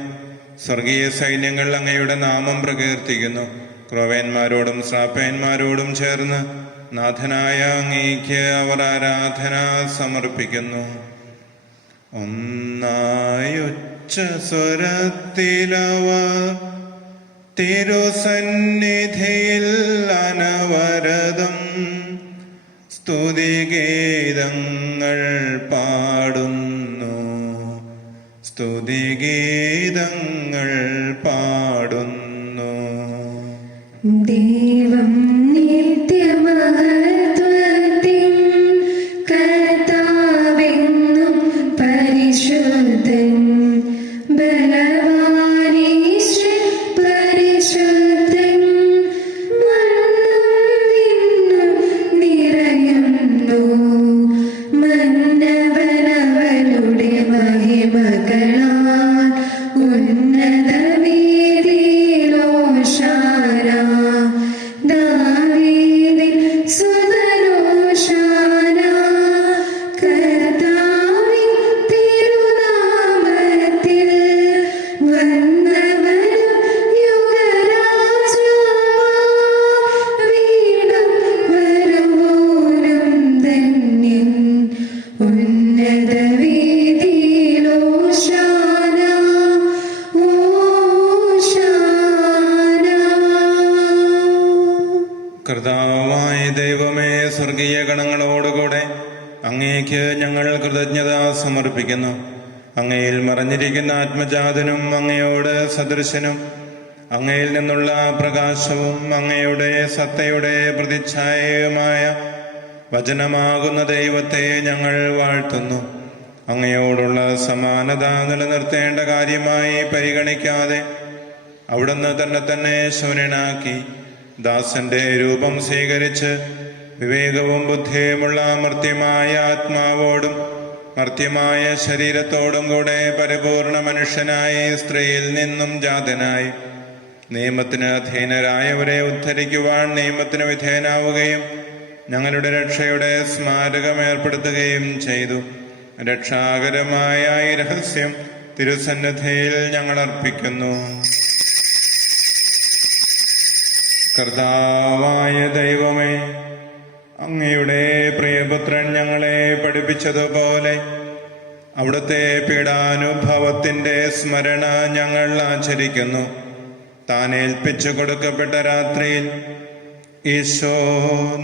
സ്വർഗീയ സൈന്യങ്ങൾ അങ്ങയുടെ നാമം പ്രകീർത്തിക്കുന്നു. ക്രോവേന്മാരോടും ശ്രാപ്പേന്മാരോടും ചേർന്ന് നാഥനായ അങ്ങേക്ക് അവർ ആരാധന സമർപ്പിക്കുന്നു. ഒന്നായുച്ച സ്വരത്തിലവർ തിരുസന്നിധിയിൽ അനവരതം സ്തുതിഗീതങ്ങൾ പാടുന്നു. സ്തുതിഗീതങ്ങൾ പാടുന്നു. ദൈവം നിത്യമഹത്വത്തിൻ കർത്താവെന്നും പരിശുദ്ധൻ, ബലവാനീശ്വരൻ പരിശുദ്ധൻ, മണ്ണും വിണ്ണും നിറയുന്നു. മന്നവനവനുടെ മഹിമകളാൽ ഉന്നത വീതിയിലോശാന. ദാവീദിൻ സുതനോശാന. കർത്താവിൻ തിരുനാമത്തിൽ വന്നവനും യുഗരാജാവാം വീണ്ടും വരുവോനും ധന്യൻ. ഉന്നത വീതിയിലോശാന ഓശാന. കർത്താവായ ദൈവമേ, സ്വർഗീയ ഗണങ്ങളോടുകൂടെ അങ്ങേക്ക് ഞങ്ങൾ കൃതജ്ഞത സമർപ്പിക്കുന്നു. അങ്ങയിൽ മറഞ്ഞിരിക്കുന്ന ആത്മജാതനും അങ്ങയോട് സദൃശനും അങ്ങയിൽ നിന്നുള്ള പ്രകാശവും അങ്ങയുടെ സത്തയുടെ പ്രതിച്ഛായയുമായ വചനമാകുന്ന ദൈവത്തെ ഞങ്ങൾ വാഴ്ത്തുന്നു. അങ്ങയോടുള്ള സമാനത നിലനിർത്തേണ്ട കാര്യമായി പരിഗണിക്കാതെ അവിടുന്ന് തന്നെ ശൂന്യനാക്കി ദാസന്റെ രൂപം സ്വീകരിച്ച് വിവേകവും ബുദ്ധിയുമുള്ള മർത്യമായ ആത്മാവോടും മർത്യമായ ശരീരത്തോടും കൂടെ പരിപൂർണ മനുഷ്യനായി സ്ത്രീയിൽ നിന്നും ജാതനായി നിയമത്തിന് അധീനരായവരെ ഉദ്ധരിക്കുവാൻ നിയമത്തിന് വിധേയനാവുകയും ഞങ്ങളുടെ രക്ഷയുടെ സ്മാരകം ഏർപ്പെടുത്തുകയും ചെയ്തു. രക്ഷാകരമായ ഈ രഹസ്യം തിരുസന്നിധിയിൽ ഞങ്ങൾ അർപ്പിക്കുന്നു. കർത്താവായ ദൈവമേ, അങ്ങയുടെ പ്രിയപുത്രൻ ഞങ്ങളെ പഠിപ്പിച്ചതുപോലെ അവിടുത്തെ പീഡാനുഭവത്തിന്റെ സ്മരണ ഞങ്ങൾ ആചരിക്കുന്നു. താൻ ഏൽപ്പിച്ചു കൊടുക്കപ്പെട്ട രാത്രിയിൽ ഈശോ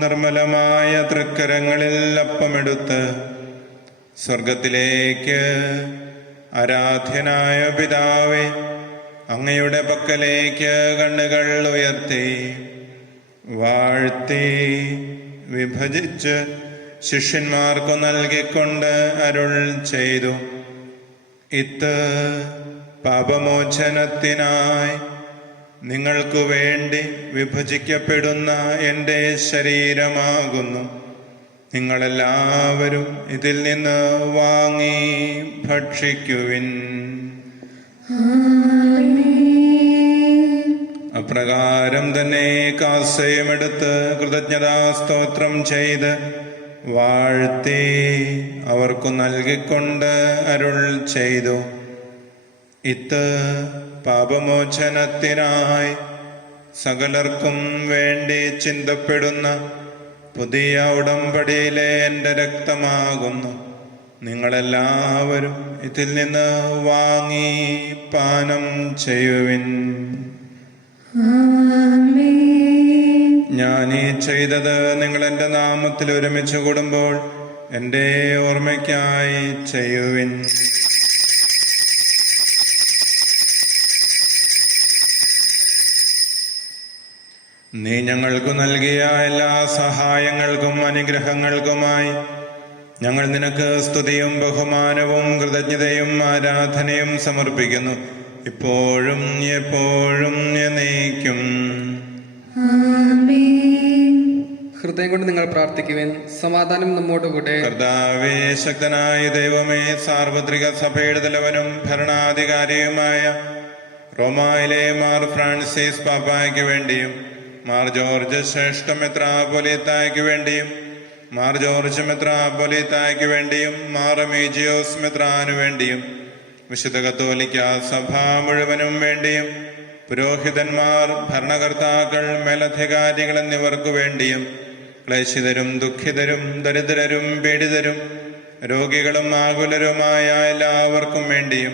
നിർമ്മലമായ തൃക്കരങ്ങളിൽ അപ്പമെടുത്ത് സ്വർഗത്തിലേക്ക് ആരാധ്യനായ പിതാവേ, അങ്ങയുടെ പക്കലേക്ക് കണ്ണുകൾ ഉയർത്തി വാഴ്ത്തി വിഭജിച്ച് ശിഷ്യന്മാർക്കു നൽകിക്കൊണ്ട് അരുൾ ചെയ്തു: ഇത് പാപമോചനത്തിനായി നിങ്ങൾക്കു വേണ്ടി വിഭജിക്കപ്പെടുന്ന എൻ്റെ ശരീരമാകുന്നു. നിങ്ങളെല്ലാവരും ഇതിൽ നിന്ന് വാങ്ങി ഭക്ഷിക്കുവിൻ. അപ്രകാരം തന്നെ കാസയുമെടുത്ത് കൃതജ്ഞതാ സ്തോത്രം ചെയ്ത് വാഴ്ത്തി അവർക്കു നൽകിക്കൊണ്ട് അരുൾ ചെയ്തു: ഇത് പാപമോചനത്തിനായി സകലർക്കും വേണ്ടി ചിന്തപ്പെടുന്ന പുതിയ ഉടമ്പടിയിലെ എൻ്റെ രക്തമാകുന്നു. നിങ്ങളെല്ലാവരും ഇതിൽ നിന്ന് വാങ്ങി പാനം ചെയ്യുവിൻ. ഞാൻ ഈ ചെയ്തത് നിങ്ങൾ എൻ്റെ നാമത്തിൽ ഒരുമിച്ച് കൂടുമ്പോൾ എൻ്റെ ഓർമ്മയ്ക്കായി ചെയ്യുവിൻ. നീ ഞങ്ങൾക്ക് നൽകിയ എല്ലാ സഹായങ്ങൾക്കും അനുഗ്രഹങ്ങൾക്കുമായി ഞങ്ങൾ നിനക്ക് സ്തുതിയും ബഹുമാനവും കൃതജ്ഞതയും ആരാധനയും സമർപ്പിക്കുന്നു, ഇപ്പോഴും എപ്പോഴും എന്നേക്കും. ആമേൻ. ഹൃദയം കൊണ്ട് നിങ്ങൾ പ്രാർത്ഥിക്കുവിൻ. സമാധാനം നമ്മോടുകൂടെ. കർത്താവേ, ശക്തനായ ദൈവമേ, സാർവത്രിക സഭയുടെ തലവനും ഭരണാധികാരിയുമായ റോമായിലെ മാർ ഫ്രാൻസിസ് പാപ്പായ്ക്ക് വേണ്ടിയും മാർ ജോർജ് ശ്രേഷ്ഠ മെത്രാപ്പൊലീത്തായ്ക്ക് വേണ്ടിയും മാർ ജോർജ് മെത്രാപ്പൊലീത്തായ്ക്ക് വേണ്ടിയും മാർ മീജിയോസ് മെത്രാനു വേണ്ടിയും വിശുദ്ധ കത്തോലിക്ക സഭ മുഴുവനും വേണ്ടിയും പുരോഹിതന്മാർ, ഭരണകർത്താക്കൾ, മേലധികാരികൾ എന്നിവർക്കു വേണ്ടിയും ക്ലേശിതരും ദുഃഖിതരും ദരിദ്രരും പീഡിതരും രോഗികളും ആകുലരുമായ എല്ലാവർക്കും വേണ്ടിയും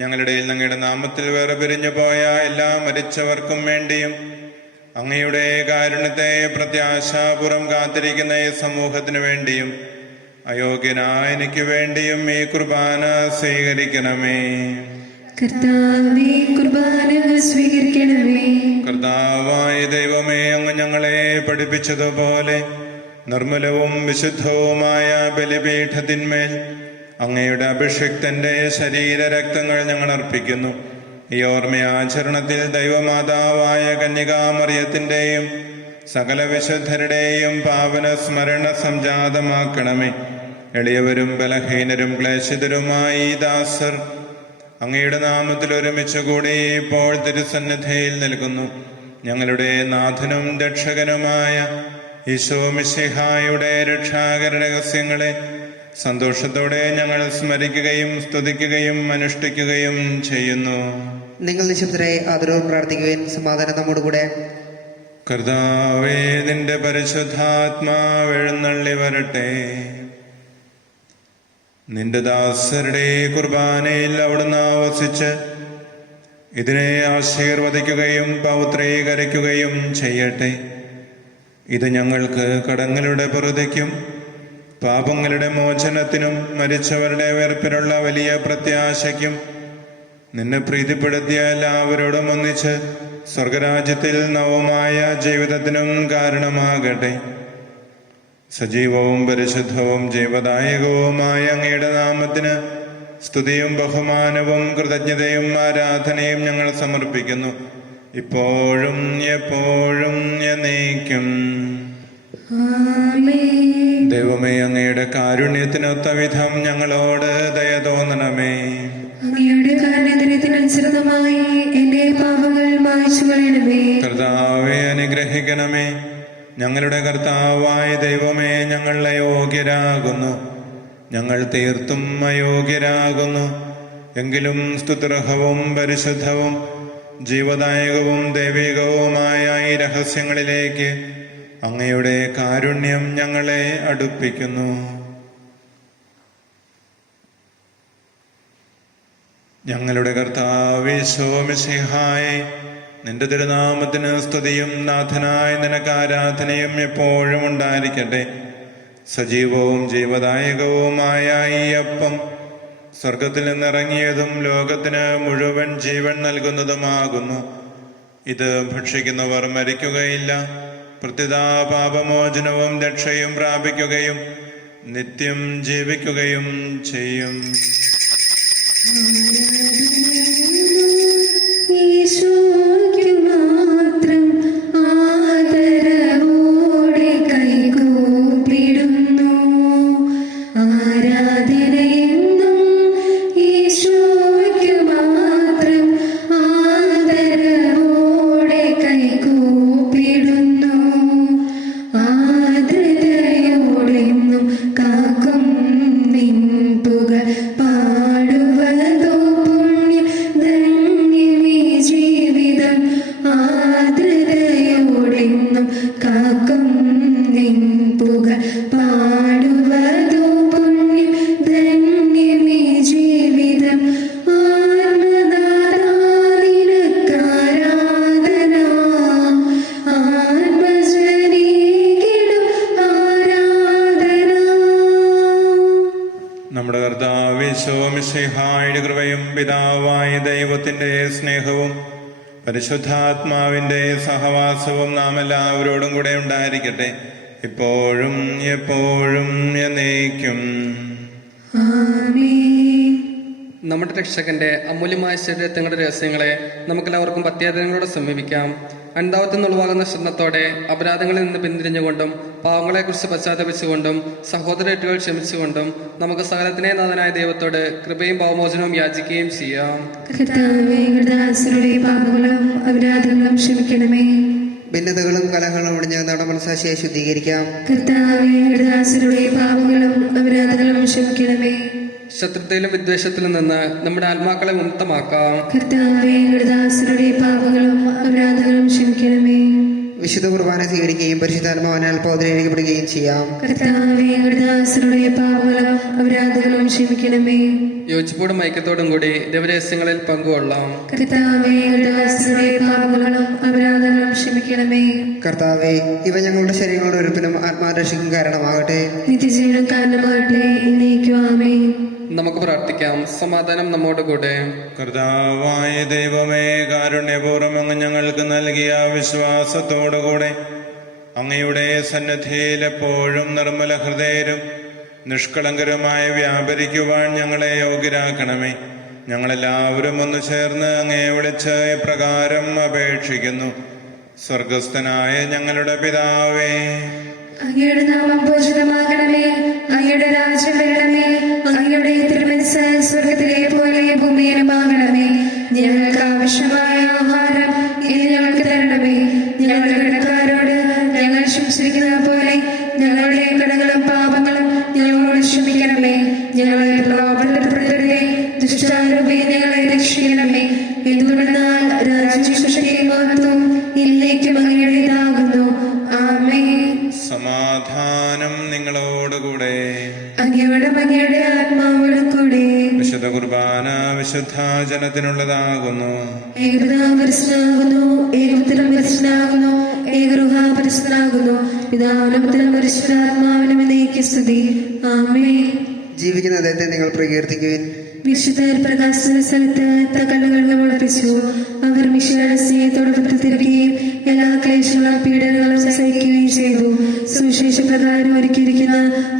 ഞങ്ങളുടെ അങ്ങയുടെ നാമത്തിൽ വേർപിരിഞ്ഞു പോയ എല്ലാ മരിച്ചവർക്കും വേണ്ടിയും അങ്ങയുടെ കാരുണ്യത്തെ പ്രത്യാശാപുറം കാത്തിരിക്കുന്ന ഈ സമൂഹത്തിനു വേണ്ടിയും അയോഗ്യനായ എനിക്ക് വേണ്ടിയും ഈ കുർബാന സ്വീകരിക്കണമേ. കർത്താവേ, കുർബാന സ്വീകരിക്കണമേ. കർത്താവായ ദൈവമേ, അങ്ങ് ഞങ്ങളെ പഠിപ്പിച്ചതുപോലെ നിർമ്മലവും വിശുദ്ധവുമായ ബലിപീഠത്തിന്മേൽ അങ്ങയുടെ അഭിഷിക്തന്റെ ശരീരരക്തങ്ങൾ ഞങ്ങൾ അർപ്പിക്കുന്നു. ഈ ഓർമ്മയാചരണത്തിൽ ദൈവമാതാവായ കന്യകാമറിയത്തിന്റെയും സകല വിശുദ്ധരുടെയും പാവന സ്മരണ സംജാതമാക്കണമേ. എളിയവരും ബലഹീനരും ക്ലേശിതരുമായി ഈ ദാസർ അങ്ങയുടെ നാമത്തിൽ ഒരുമിച്ച് കൂടി ഇപ്പോൾ തിരുസന്നിധിയിൽ നിൽക്കുന്നു. ഞങ്ങളുടെ നാഥനും രക്ഷകനുമായ ഈശോ മിശിഹായുടെ രക്ഷാകര രഹസ്യങ്ങളെ സന്തോഷത്തോടെ ഞങ്ങൾ സ്മരിക്കുകയും സ്തുതിക്കുകയും അനുഷ്ഠിക്കുകയും ചെയ്യുന്നു. നിങ്ങൾ നിശബ്ദരായി ആദരവും പ്രാർത്ഥിക്കുകയും സമാധാനം നമ്മോടുകൂടെ. കർത്താവേ, നിന്റെ പരിശുദ്ധാത്മാവ് എഴുന്നള്ളി വരട്ടെ. നിന്റെ ദാസരുടെ കുർബാനയിൽ അവിടുന്ന് വസിച്ച് ഇതിനെ ആശീർവദിക്കുകയും പൗത്രീകരിക്കുകയും ചെയ്യട്ടെ. ഇത് ഞങ്ങൾക്ക് കടങ്ങളുടെ പൊറുതിക്കും പാപങ്ങളുടെ മോചനത്തിനും മരിച്ചവരുടെ ഉയർപ്പിനുള്ള വലിയ പ്രത്യാശയ്ക്കും നിന്നെ പ്രീതിപ്പെടുത്തിയ എല്ലാവരോടും ഒന്നിച്ച് സ്വർഗരാജ്യത്തിൽ നവമായ ജീവിതത്തിനും കാരണമാകട്ടെ. സജീവവും പരിശുദ്ധവും ജീവദായകവുമായ അങ്ങയുടെ നാമത്തിന് സ്തുതിയും ബഹുമാനവും കൃതജ്ഞതയും ആരാധനയും ഞങ്ങൾ സമർപ്പിക്കുന്നു, ഇപ്പോഴും എപ്പോഴും എന്നേക്കും. ആമേൻ. ദൈവമേ, അങ്ങയുടെ കാരുണ്യത്തിനൊത്ത വിധം ഞങ്ങളോട് ദയ തോന്നണമേ. അങ്ങയുടെ കാരുണ്യത്തിനനുസൃതമായി എന്റെ പാപങ്ങൾ മായ്ച്ചു കളയണമേ. കർത്താവെ, അനുഗ്രഹിക്കണമേ. ഞങ്ങളുടെ കർത്താവായ ദൈവമേ, ഞങ്ങൾ അയോഗ്യരാകുന്നു, ഞങ്ങൾ തീർത്തും അയോഗ്യരാകുന്നു. എങ്കിലും സ്തുത്യർഹവും പരിശുദ്ധവും ജീവദായകവും ദൈവികവുമായ ഈ രഹസ്യങ്ങളിലേക്ക് അങ്ങയുടെ കാരുണ്യം ഞങ്ങളെ അടുപ്പിക്കുന്നു. ഞങ്ങളുടെ കർത്താവേ ഈശോ മിശിഹായേ, നിന്റെ തിരുനാമത്തിന് സ്തുതിയും നാഥനായ നിനക്ക് ആരാധനയും എപ്പോഴും ഉണ്ടായിരിക്കട്ടെ. സജീവവും ജീവദായകവുമായ ഈ അപ്പം സ്വർഗത്തിൽ നിന്നിറങ്ങിയതും ലോകത്തിന് മുഴുവൻ ജീവൻ നൽകുന്നതുമാകുന്നു. ഇത് ഭക്ഷിക്കുന്നവർ മരിക്കുകയില്ല, പ്രത്യുതാ പാപമോചനവും രക്ഷയും പ്രാപിക്കുകയും നിത്യം ജീവിക്കുകയും ചെയ്യും. ഈശോയ്ക്ക് മാത്രം ആദരവോടെ കൈകൂപ്പിടുന്നു. ആരാധനയെന്നും ഈശോയ്ക്ക് മാത്രം ആദരവോടെ കൈകൂപ്പിടുന്നു. ആദരയോടെന്നും കാക്കും നിൻ പുകൾ പാടുവതോ പുണ്യം ധന്യമീ ജീവിതം. ആദരയോടെന്നും കാക്കും നിൻ പുകൾ പാടുവതോ പുണ്യം ധന്യമീ ജീവിതം. ആത്മനാഥാ നിനക്കാരാധന, ആത്മജനീകിടും ആരാധന. നമ്മുടെ കർത്താവ് ഈശോ മിശിഹായുടെ കൃപയും പിതാവായ ദൈവത്തിന്റെ സ്നേഹവും പരിശുദ്ധാത്മാവിന്റെ സഹവാസവും നാം എല്ലാവരോടും കൂടെ ഉണ്ടായിരിക്കട്ടെ, ഇപ്പോഴും എപ്പോഴും എന്നേക്കും. ആമേൻ. നമ്മുടെ രക്ഷകന്റെ അമൂല്യമായ ശരീരത്തിന്റെ രഹസ്യങ്ങളെ നമുക്കെല്ലാവർക്കും പത്യാദനങ്ങളോടെ സമീപിക്കാം. അൻതാവത്തിൽ നിന്നുളവാകുന്ന ശ്രദ്ധത്തോടെ അപരാധങ്ങളിൽ നിന്ന് പിന്തിരിഞ്ഞുകൊണ്ടും പാവങ്ങളെക്കുറിച്ച് പശ്ചാത്തപിച്ചുകൊണ്ടും സഹോദരേറ്റുകൾ ക്ഷമിച്ചുകൊണ്ടും നമുക്ക് സകലത്തിനെ നാഥനായ ദൈവത്തോട് കൃപയും പാവമോചനവും യാചിക്കുകയും ചെയ്യാം. കർത്താവേ, ഞങ്ങളുടെ ദാസരുടെ പാപങ്ങളും അപരാധങ്ങളും ക്ഷമിക്കണമേ. ഭിന്നതകളും കലഹങ്ങളും ഒടിഞ്ഞ് നമ്മുടെ മനസ്സാക്ഷിയെ ശുദ്ധീകരിക്കാം. കർത്താവേ, ഞങ്ങളുടെ ദാസരുടെ പാപങ്ങളും അപരാധങ്ങളും ക്ഷമിക്കണമേ. ശത്രുതയിലും വിദ്വേഷത്തിലും നിന്ന് നമ്മുടെ ആത്മാക്കളെ മുക്തമാക്കാം. കർത്താവേ, ഞങ്ങളുടെ ദാസരുടെ പാപങ്ങളും അപരാധങ്ങളും ക്ഷമിക്കണമേ. വിശുദ്ധ കുർബാന സ്വീകരിക്കുകയും പരിശുദ്ധാത്മാവിനാൽ പൗത്രീകരിക്കപ്പെടുകയും ചെയ്യാം. കർത്താവേ, ഞങ്ങളുടെ ദാസരുടെ പാപങ്ങളും അപരാധങ്ങളും ക്ഷമിക്കണമേ. യോജിപ്പോടും ഐക്യത്തോടും കൂടി ദൈവരഹസ്യങ്ങളിൽ പങ്കുകൊള്ളാം. കർത്താവേ, ഞങ്ങളുടെ ദാസരുടെ പാപങ്ങളും അപരാധങ്ങളും ക്ഷമിക്കണമേ. കർത്താവേ, ഇവ ഞങ്ങളുടെ ശരീരങ്ങളുടെ ഒരുപ്പിനും ആത്മാരക്ഷയ്ക്കും കാരണമാകട്ടെ. നിത്യജീവനം കാരണമാകട്ടെ. എന്നേക്കും ആമേൻ. നമുക്ക് പ്രാർത്ഥിക്കാം. സമാധാനം നമ്മോട് കൂടെ. കർത്താവായ ദൈവമേ, കാരുണ്യപൂർവ്വം അങ്ങ് ഞങ്ങൾക്ക് നൽകിയ വിശ്വാസത്തോടുകൂടെ അങ്ങയുടെ സന്നിധിയിൽ എപ്പോഴും നിർമ്മല ഹൃദയരും നിഷ്കളങ്കരുമായി വ്യാപരിക്കുവാൻ ഞങ്ങളെ യോഗ്യരാക്കണമേ. ഞങ്ങളെല്ലാവരും ഒന്ന് ചേർന്ന് അങ്ങയെ വിളിച്ച് ഇപ്രകാരം അപേക്ഷിക്കുന്നു. സ്വർഗസ്ഥനായ ഞങ്ങളുടെ പിതാവേ, അങ്ങയുടെ നാമം പൂജിതമാകണമേ. അങ്ങയുടെ രാജ്യം വരണമേ. അങ്ങയുടെ തിരുമനസ്സ് സ്വർഗത്തിലെ പോലെ ഭൂമിയിലുമാകണമേ. ഞങ്ങൾക്ക് ആവശ്യമായ ആഹാരം ഇന്ന് ഞങ്ങൾക്ക് തരണമേ. ഞങ്ങളുടെ കടക്കാരോട് ഞങ്ങൾ ക്ഷമിച്ചിരിക്കുന്ന പോലെ ഞങ്ങളുടെ കടങ്ങളും പാപങ്ങളും ഞങ്ങളോട് ക്ഷമിക്കണമേ. ഞങ്ങളെ പ്രലോഭനപ്പെടുത്തരുതേ. ദുഷ്ടാരൂപി ഞങ്ങളെ രക്ഷിക്കണമേ. എന്തുകൊണ്ടെന്നാൽ രാജ്യവും ശക്തിയും മഹത്വവും എന്നേക്കും അങ്ങയുടേതാകുന്നു. ആമേൻ. സമാധാനം നിങ്ങളോടുകൂടെ. അങ്ങയോടും അങ്ങയുടെ ആത്മാവോടും കൂടെ. വിശുദ്ധ കുർബാന വിശുദ്ധ ജനത്തിനുള്ളതാകുന്നു. ഏകപിതാപരിശുദ്ധനാകുന്നു, ഏകപുത്രൻ പരിശുദ്ധനാകുന്നു, ഏകഗൃഹാപരിശുദ്ധനാകുന്നു. പിതാവിനും പുത്രനും പരിശുദ്ധാത്മാവിനും എന്നേക്കും സ്തുതി. ആമേൻ. ജീവിക്കുന്ന അദ്ദേഹത്തെ നിങ്ങൾ പ്രകീർത്തിക്കുവിൻ. വിശുദ്ധർ പ്രകാശന സ്ഥലത്ത് തകലുകൾ ഉറപ്പിച്ചു. അവർ മിശിഹായുടെ സ്നേഹത്തോട് പ്രവർത്തിക്കുകയും എല്ലാ ക്ലേശങ്ങളും പീഡനങ്ങളും സഹിക്കുകയും ചെയ്തു. സുവിശേഷ പ്രകാരം ഒരുക്കിയിരിക്കുന്ന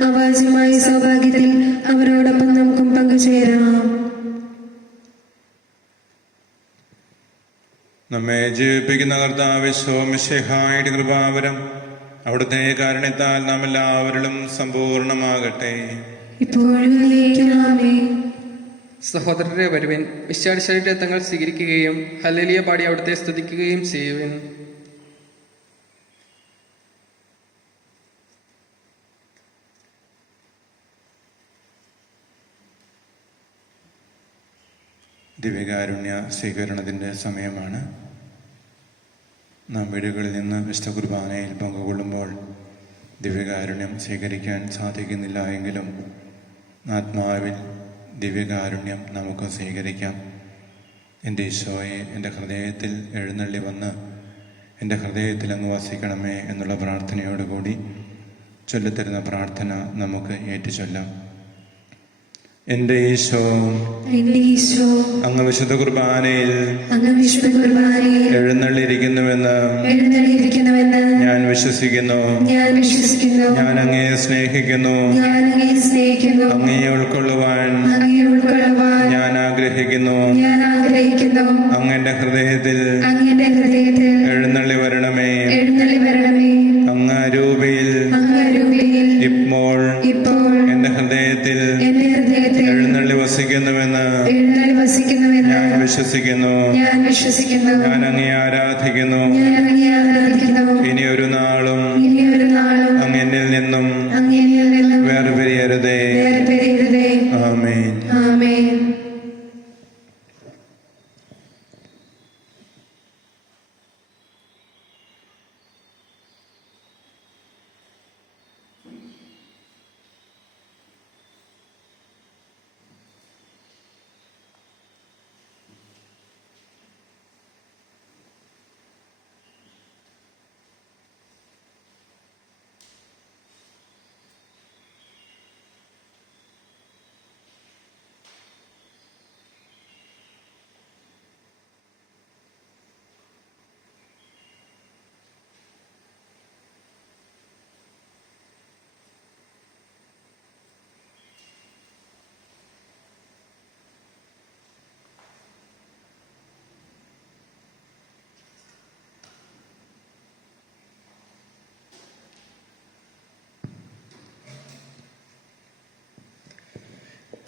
അവാച്യമായ സൗഭാഗ്യത്തിൽ അവരോടൊപ്പം നമുക്കും പങ്കുചേരാം. നമ്മെ ജീവിപ്പിക്കുന്ന കർത്താവ് മിശിഹായുടെ കൃപാവരം അവിടുത്തെ കാരുണ്യത്താൽ നാം എല്ലാവരിലും സമ്പൂർണമാകട്ടെ. ഇപ്പോഴും എന്നേക്കും ആമേൻ. സഹോദരരെ വരുവിൻ, മിശിഹായുടെ ശരീരത്തങ്ങൾ സ്വീകരിക്കുകയും ഹല്ലേലൂയ പാടി അവിടുത്തെ സ്തുതിക്കുകയും ചെയ്യുവിൻ. ദിവ്യകാരുണ്യ സ്വീകരണത്തിൻ്റെ സമയമാണ്. നാം വീടുകളിൽ നിന്ന് വിശുദ്ധ കുർബാനയിൽ പങ്കുകൊള്ളുമ്പോൾ ദിവ്യകാരുണ്യം സ്വീകരിക്കാൻ സാധിക്കുന്നില്ല എങ്കിലും ആത്മാവിൽ ദിവ്യകാരുണ്യം നമുക്ക് സ്വീകരിക്കാം. എൻ്റെ ഈശോയെ എൻ്റെ ഹൃദയത്തിൽ എഴുന്നള്ളി വന്ന് എൻ്റെ ഹൃദയത്തിൽ അങ്ങ് വസിക്കണമേ എന്നുള്ള പ്രാർത്ഥനയോടുകൂടി ചൊല്ലിത്തരുന്ന പ്രാർത്ഥന നമുക്ക് ഏറ്റുചൊല്ലാം. എൻ്റെ ഈശോ, എന്റെ ഈശോ, അങ്ങ് വിശുദ്ധ കുർബാനയിൽ അങ്ങ് വിശുദ്ധ കുർബാനയിൽ എഴുന്നള്ളിയിരിക്കുന്നുവെന്ന് എഴുന്നള്ളിയിരിക്കുന്നുവെന്ന് ഞാൻ വിശ്വസിക്കുന്നു. ഞാൻ വിശ്വസിക്കുന്നു. ഞാൻ അങ്ങയെ സ്നേഹിക്കുന്നു. ഞാൻ അങ്ങയെ സ്നേഹിക്കുന്നു. അങ്ങയെ ഉൾക്കൊള്ളുവാൻ അങ്ങയെ ഉൾക്കൊള്ളുവാൻ ഞാൻ ആഗ്രഹിക്കുന്നു. ഞാൻ ആഗ്രഹിക്കുന്നു. അങ്ങ് എൻ്റെ ഹൃദയത്തിൽ അങ്ങയുടെ ഹൃദയത്തിൽ എഴുന്നള്ളി വരണമേ. എഴുന്നള്ളി വരണമേ. അങ്ങ് അരൂപിയിൽ അങ്ങ് രൂപയിൽ ഇപ്പോൾ ഇപ്പോൾ എൻ്റെ ഹൃദയത്തിൽ എന്റെ ഹൃദയത്തിൽ എഴുന്നള്ളി വസിക്കുന്നുവെന്ന് എഴുന്നള്ളി വസിക്കുന്നുവെന്ന് ഞാൻ വിശ്വസിക്കുന്നു. ഞാൻ വിശ്വസിക്കുന്നു. ഞാൻ അങ്ങയെ ആരാധിക്കുന്നു. ഞാൻ അങ്ങയെ ആരാധിക്കുന്നു. ഇനി ഒരു നാളും ഇനി ഒരു നാളും അങ്ങ് എന്നിൽ നിന്നും അങ്ങയിൽ നിന്നും വേർപിരിയരുതേ. വേർപിരിയരുതേ. ആമേൻ. ആമേൻ.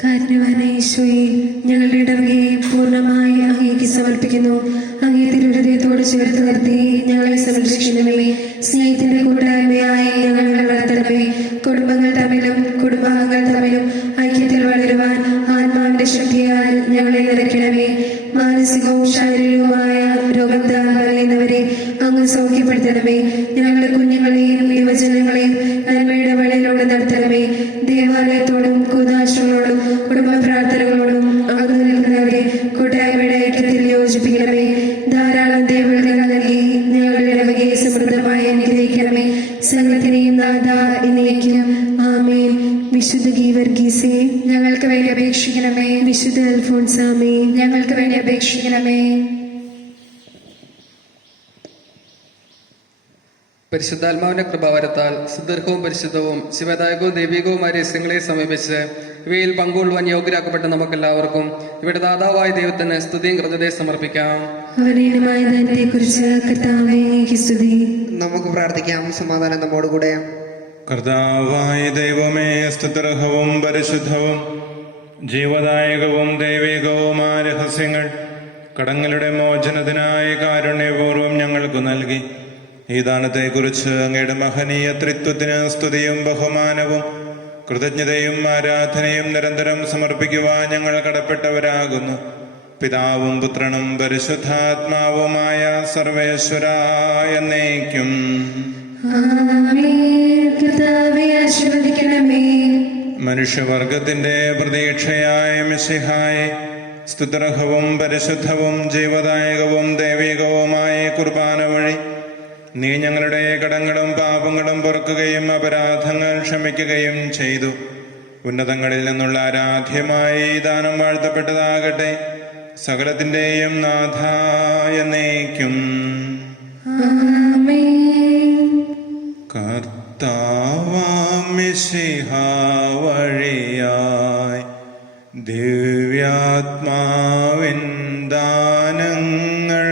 കാരണവാനായ ഈശോയെ, ഞങ്ങളുടെ ഇടവകയെ പൂർണ്ണമായി അങ്ങേക്ക് സമർപ്പിക്കുന്നു. അങ്ങേ തിരുഹൃദയത്തോട് ചേർത്ത് നിർത്തി ഞങ്ങളെ സംരക്ഷിക്കണമേ. സ്നേഹത്തിന്റെ കൂട്ടായ്മയായി ഞങ്ങളെ വളർത്തണമേ. കുടുംബങ്ങൾ തമ്മിലും കുടുംബാംഗങ്ങൾ തമ്മിലും ഐക്യത്തിൽ വളരുവാൻ ആത്മാവിന്റെ ശക്തിയാൽ ഞങ്ങളെ നിറയ്ക്കണമേ. മാനസികവും ശാരീരികവുമായ രോഗത്താൽ വലയുന്നവരെ അങ്ങ് സൗഖ്യപ്പെടുത്തണമേ. ഞങ്ങളുടെ കുഞ്ഞുങ്ങളെയും യുവജനങ്ങളെയും നന്മയുടെ വഴിയിലൂടെ നടത്തണമേ. ദേവാലയത്തോടും കൂതാശകളോടും കുടുംബ പ്രാർത്ഥനകളോടും അകന്നു നിൽക്കുന്നവരെ കൂട്ടായ്മയുടെ ഐക്യത്തിൽ യോജിപ്പിക്കണമേ. ധാരാളം ദൈവങ്ങൾ നൽകി ഞങ്ങളുടെ ഇടവകയെ സമൃദ്ധമായി അനുഗ്രഹിക്കണമേ. സകലത്തിനെയും നാഥ എന്നേക്കും ആമേൻ. വിശുദ്ധ ഗീവർഗീസേ, ഞങ്ങൾക്ക് വേണ്ടി അപേക്ഷിക്കണമേ. വിശുദ്ധ അൽഫോൻസാമേ, ഞങ്ങൾക്ക് വേണ്ടി അപേക്ഷിക്കണമേ. പരിശുദ്ധാത്മാവിന്റെ കൃപാവരത്താൽ സുദീർഘവും പരിശുദ്ധവും ശിവദായകവും ദൈവികവുമായ രഹസ്യങ്ങളെ സമീപിച്ച് ഇവയിൽ പങ്കുകൊള്ളുവാൻ യോഗ്യരാക്കപ്പെട്ട നമുക്കെല്ലാവർക്കും ഇവിടെ ദാതാവായ ദൈവത്തിന് സ്തുതിയും കൃതജ്ഞതയും സമർപ്പിക്കാം. അവനീയമായ ദാനത്തെക്കുറിച്ച് കർത്താവേ അങ്ങേക്ക് സ്തുതി. നമുക്ക് പ്രാർത്ഥിക്കാം. സമാധാനം നമ്മോടുകൂടെ. കർത്താവായ ദൈവമേ, സ്തുത്യർഹവും പരിശുദ്ധവും ജീവദായകവും ദൈവികവുമായ രഹസ്യങ്ങൾ കടങ്ങളുടെ മോചനത്തിനായി കാരുണ്യപൂർവ്വം ഞങ്ങൾക്ക് നൽകി. ഈ ദാനത്തെക്കുറിച്ച് അങ്ങയുടെ മഹനീയ ത്രിത്വത്തിന് സ്തുതിയും ബഹുമാനവും കൃതജ്ഞതയും ആരാധനയും നിരന്തരം സമർപ്പിക്കുവാൻ ഞങ്ങൾ കടപ്പെട്ടവരാകുന്നു. പിതാവും പുത്രനും പരിശുദ്ധാത്മാവുമായ സർവേശ്വരായ എന്നേക്കും ആമേൻ. കർത്താവേ ആശീർവദിക്കണമേ. മനുഷ്യവർഗത്തിന്റെ പ്രതീക്ഷയായ മിശിഹായെ, സ്തുത്യർഹവും പരിശുദ്ധവും ജീവദായകവും ദൈവികവുമായ കുർബാന വഴി നീ ഞങ്ങളുടെ കടങ്ങളും പാപങ്ങളും പൊറുക്കുകയും അപരാധങ്ങൾ ക്ഷമിക്കുകയും ചെയ്തു. ഉന്നതങ്ങളിൽ നിന്നുള്ള ആരാധ്യമായ ഈ ദാനം വാഴ്ത്തപ്പെട്ടതാകട്ടെ. സകലത്തിന്റെയും നാഥ എന്നേക്കും ആമേൻ. കർത്താവാം മിശിഹാ വഴിയായി ദിവ്യാത്മാവിൻ ദാനങ്ങൾ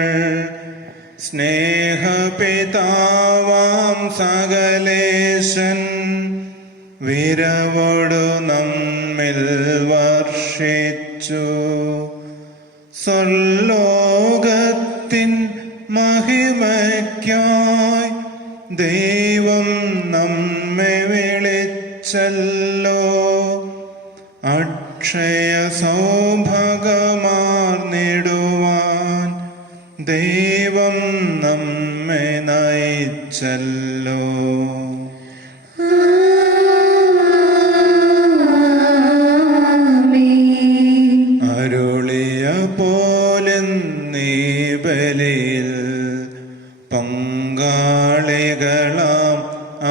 സ്നേഹപിതാവാം സകലേശൻ വിരവോടു നമ്മിൽ വർഷിച്ചു. സ്വർലോകത്തിൻ മഹിമയ്ക്കായി ദൈവം നമ്മെ വിളിച്ചല്ലോ. അക്ഷയ സൗഭാഗമാർന്നിടുവാൻ ദൈവം നമ്മെ നയിച്ചല്ലോ. ആമേൻ. അരുളിയ പോലെ നീ ബലിയിൽ പങ്കാളികളാം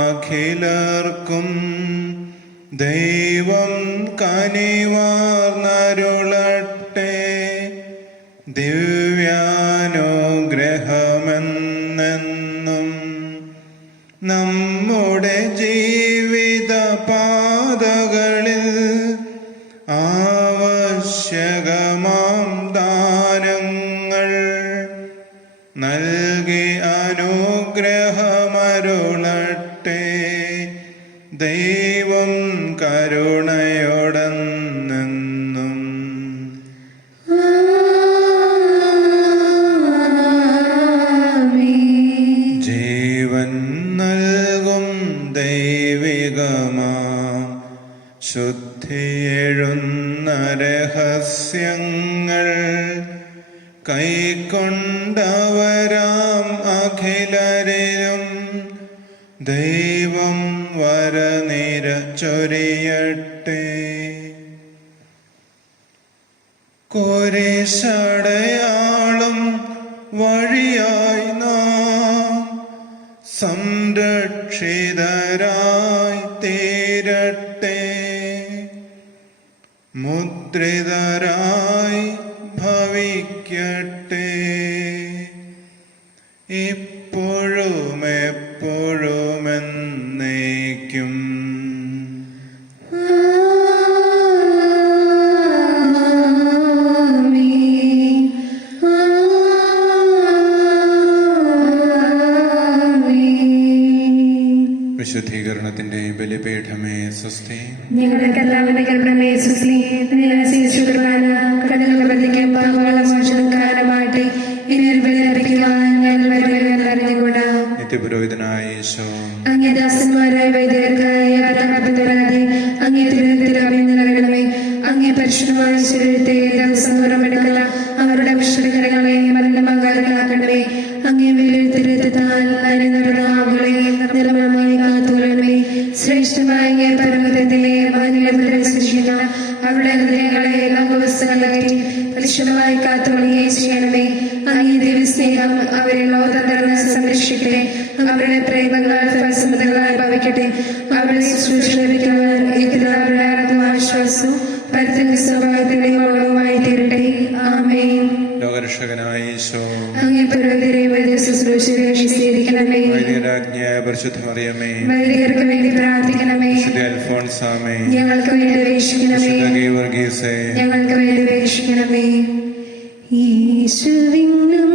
അഖിലർക്കും ദൈവം കനിവാർന്നരുളട്ടെ. ദിവ്യാനുഗ്രഹമെന്നെന്നും നമ്മുടെ ജീവിത പാതകളിൽ ആവശ്യകമാം ദാനങ്ങൾ നൽകി അനുഗ്രഹമരുളട്ടെ. ദൈവം കരുണയോടെന്നെന്നും ആമേൻ. ജീവൻ നൽകും ദൈവികമാം ശുദ്ധിയെഴുന്ന രഹസ്യങ്ങൾ കൈക്കൊണ്ടവരാം അഖിലരിലും ദൈവം വരനിര ചൊരിയട്ടെ. കുരിശടയാളം വഴിയായി നാം സംരക്ഷിതരായി തീരട്ടെ. മുദ്രിതരായി ഭവിക്കട്ടെ. ഇപ്പോഴും എപ്പോഴും എന്നേക്കും ആമേൻ. ആമേൻ. വിശുദ്ധീകരണത്തിന്റെ ബലിപീഠമേ സ്വസ്തി. ഞങ്ങളുടെ കർത്താവിന്റെ കരുണമേ സുസ്ലി. ഇനി ബലിയർപ്പിക്കുവാൻ ഞങ്ങൾ വരുമെന്ന് അറിഞ്ഞുകൂടാ. നിത്യപുരോഹിതനായ ഈശോ, അങ്ങേ ദാസന്മാരായ വൈദികർക്കായി പരാതി അങ്ങേ തിരുവനന്തപുരത്തിൽ അഭയം നൽകണമേ. അങ്ങേ പരിശുദ്ധമായ ശരീരത്തെ ദിവസം ഉറമെടുക്കല അവരുടെ വിശുദ്ധകരങ്ങളെ മരണമാകാരനാക്കണമേ. അങ്ങേ വിലയിരുത്തിരുത്താൽ നരനാവുകളെ നിർമ്മലമായി കാത്തുകൊള്ളണമേ. ശ്രേഷ്ഠമായ അങ്ങേ പരമതത്തിലെ മാനിലമുദ്ര സൃഷ്ടിക്കുന്ന അവരുടെ ഹൃദയങ്ങളെ ലോകവസ്തുക്കളായി പരിശുദ്ധമായി കാത്തുകൊള്ളുകയും ചെയ്യണമേ. അങ്ങേ ദൈവസ്നേഹം അവരെ ലോകതന്ത്രം സംരക്ഷിക്കട്ടെ. അവരുടെ പ്രേമങ്ങൾ ഫലസമൃദ്ധങ്ങളായി ഭവിക്കട്ടെ. അവരുടെ ശുശ്രൂഷ ലഭിക്കുന്നവർ അവരുടെ ആത്മാവിശ്വാസവും പരിതന്റെ സ്വഭാവത്തിന്റെ മൗനവുമായി തീരട്ടെ. ആമേൻ. ലോകരക്ഷകനായ ഈശോ, അങ്ങേ പുരോഹിതരെ വൈദ്യ ശുശ്രൂഷകളെ സ്വീകരിക്കണമേ. വൈദികരാജ്ഞിയായ പരിശുദ്ധ മറിയമേ, വൈദികർക്ക് വേണ്ടി പ്രാർത്ഥിക്കണമേ. വിശുദ്ധ അൽഫോൻസാമേ, ഞങ്ങൾക്ക് വേണ്ടി അപേക്ഷിക്കണമേ. വിശുദ്ധ ഗീവർഗീസേ, ഞങ്ങൾക്ക് വേണ്ടി അപേക്ഷിക്കണമേ. യേശുവിനു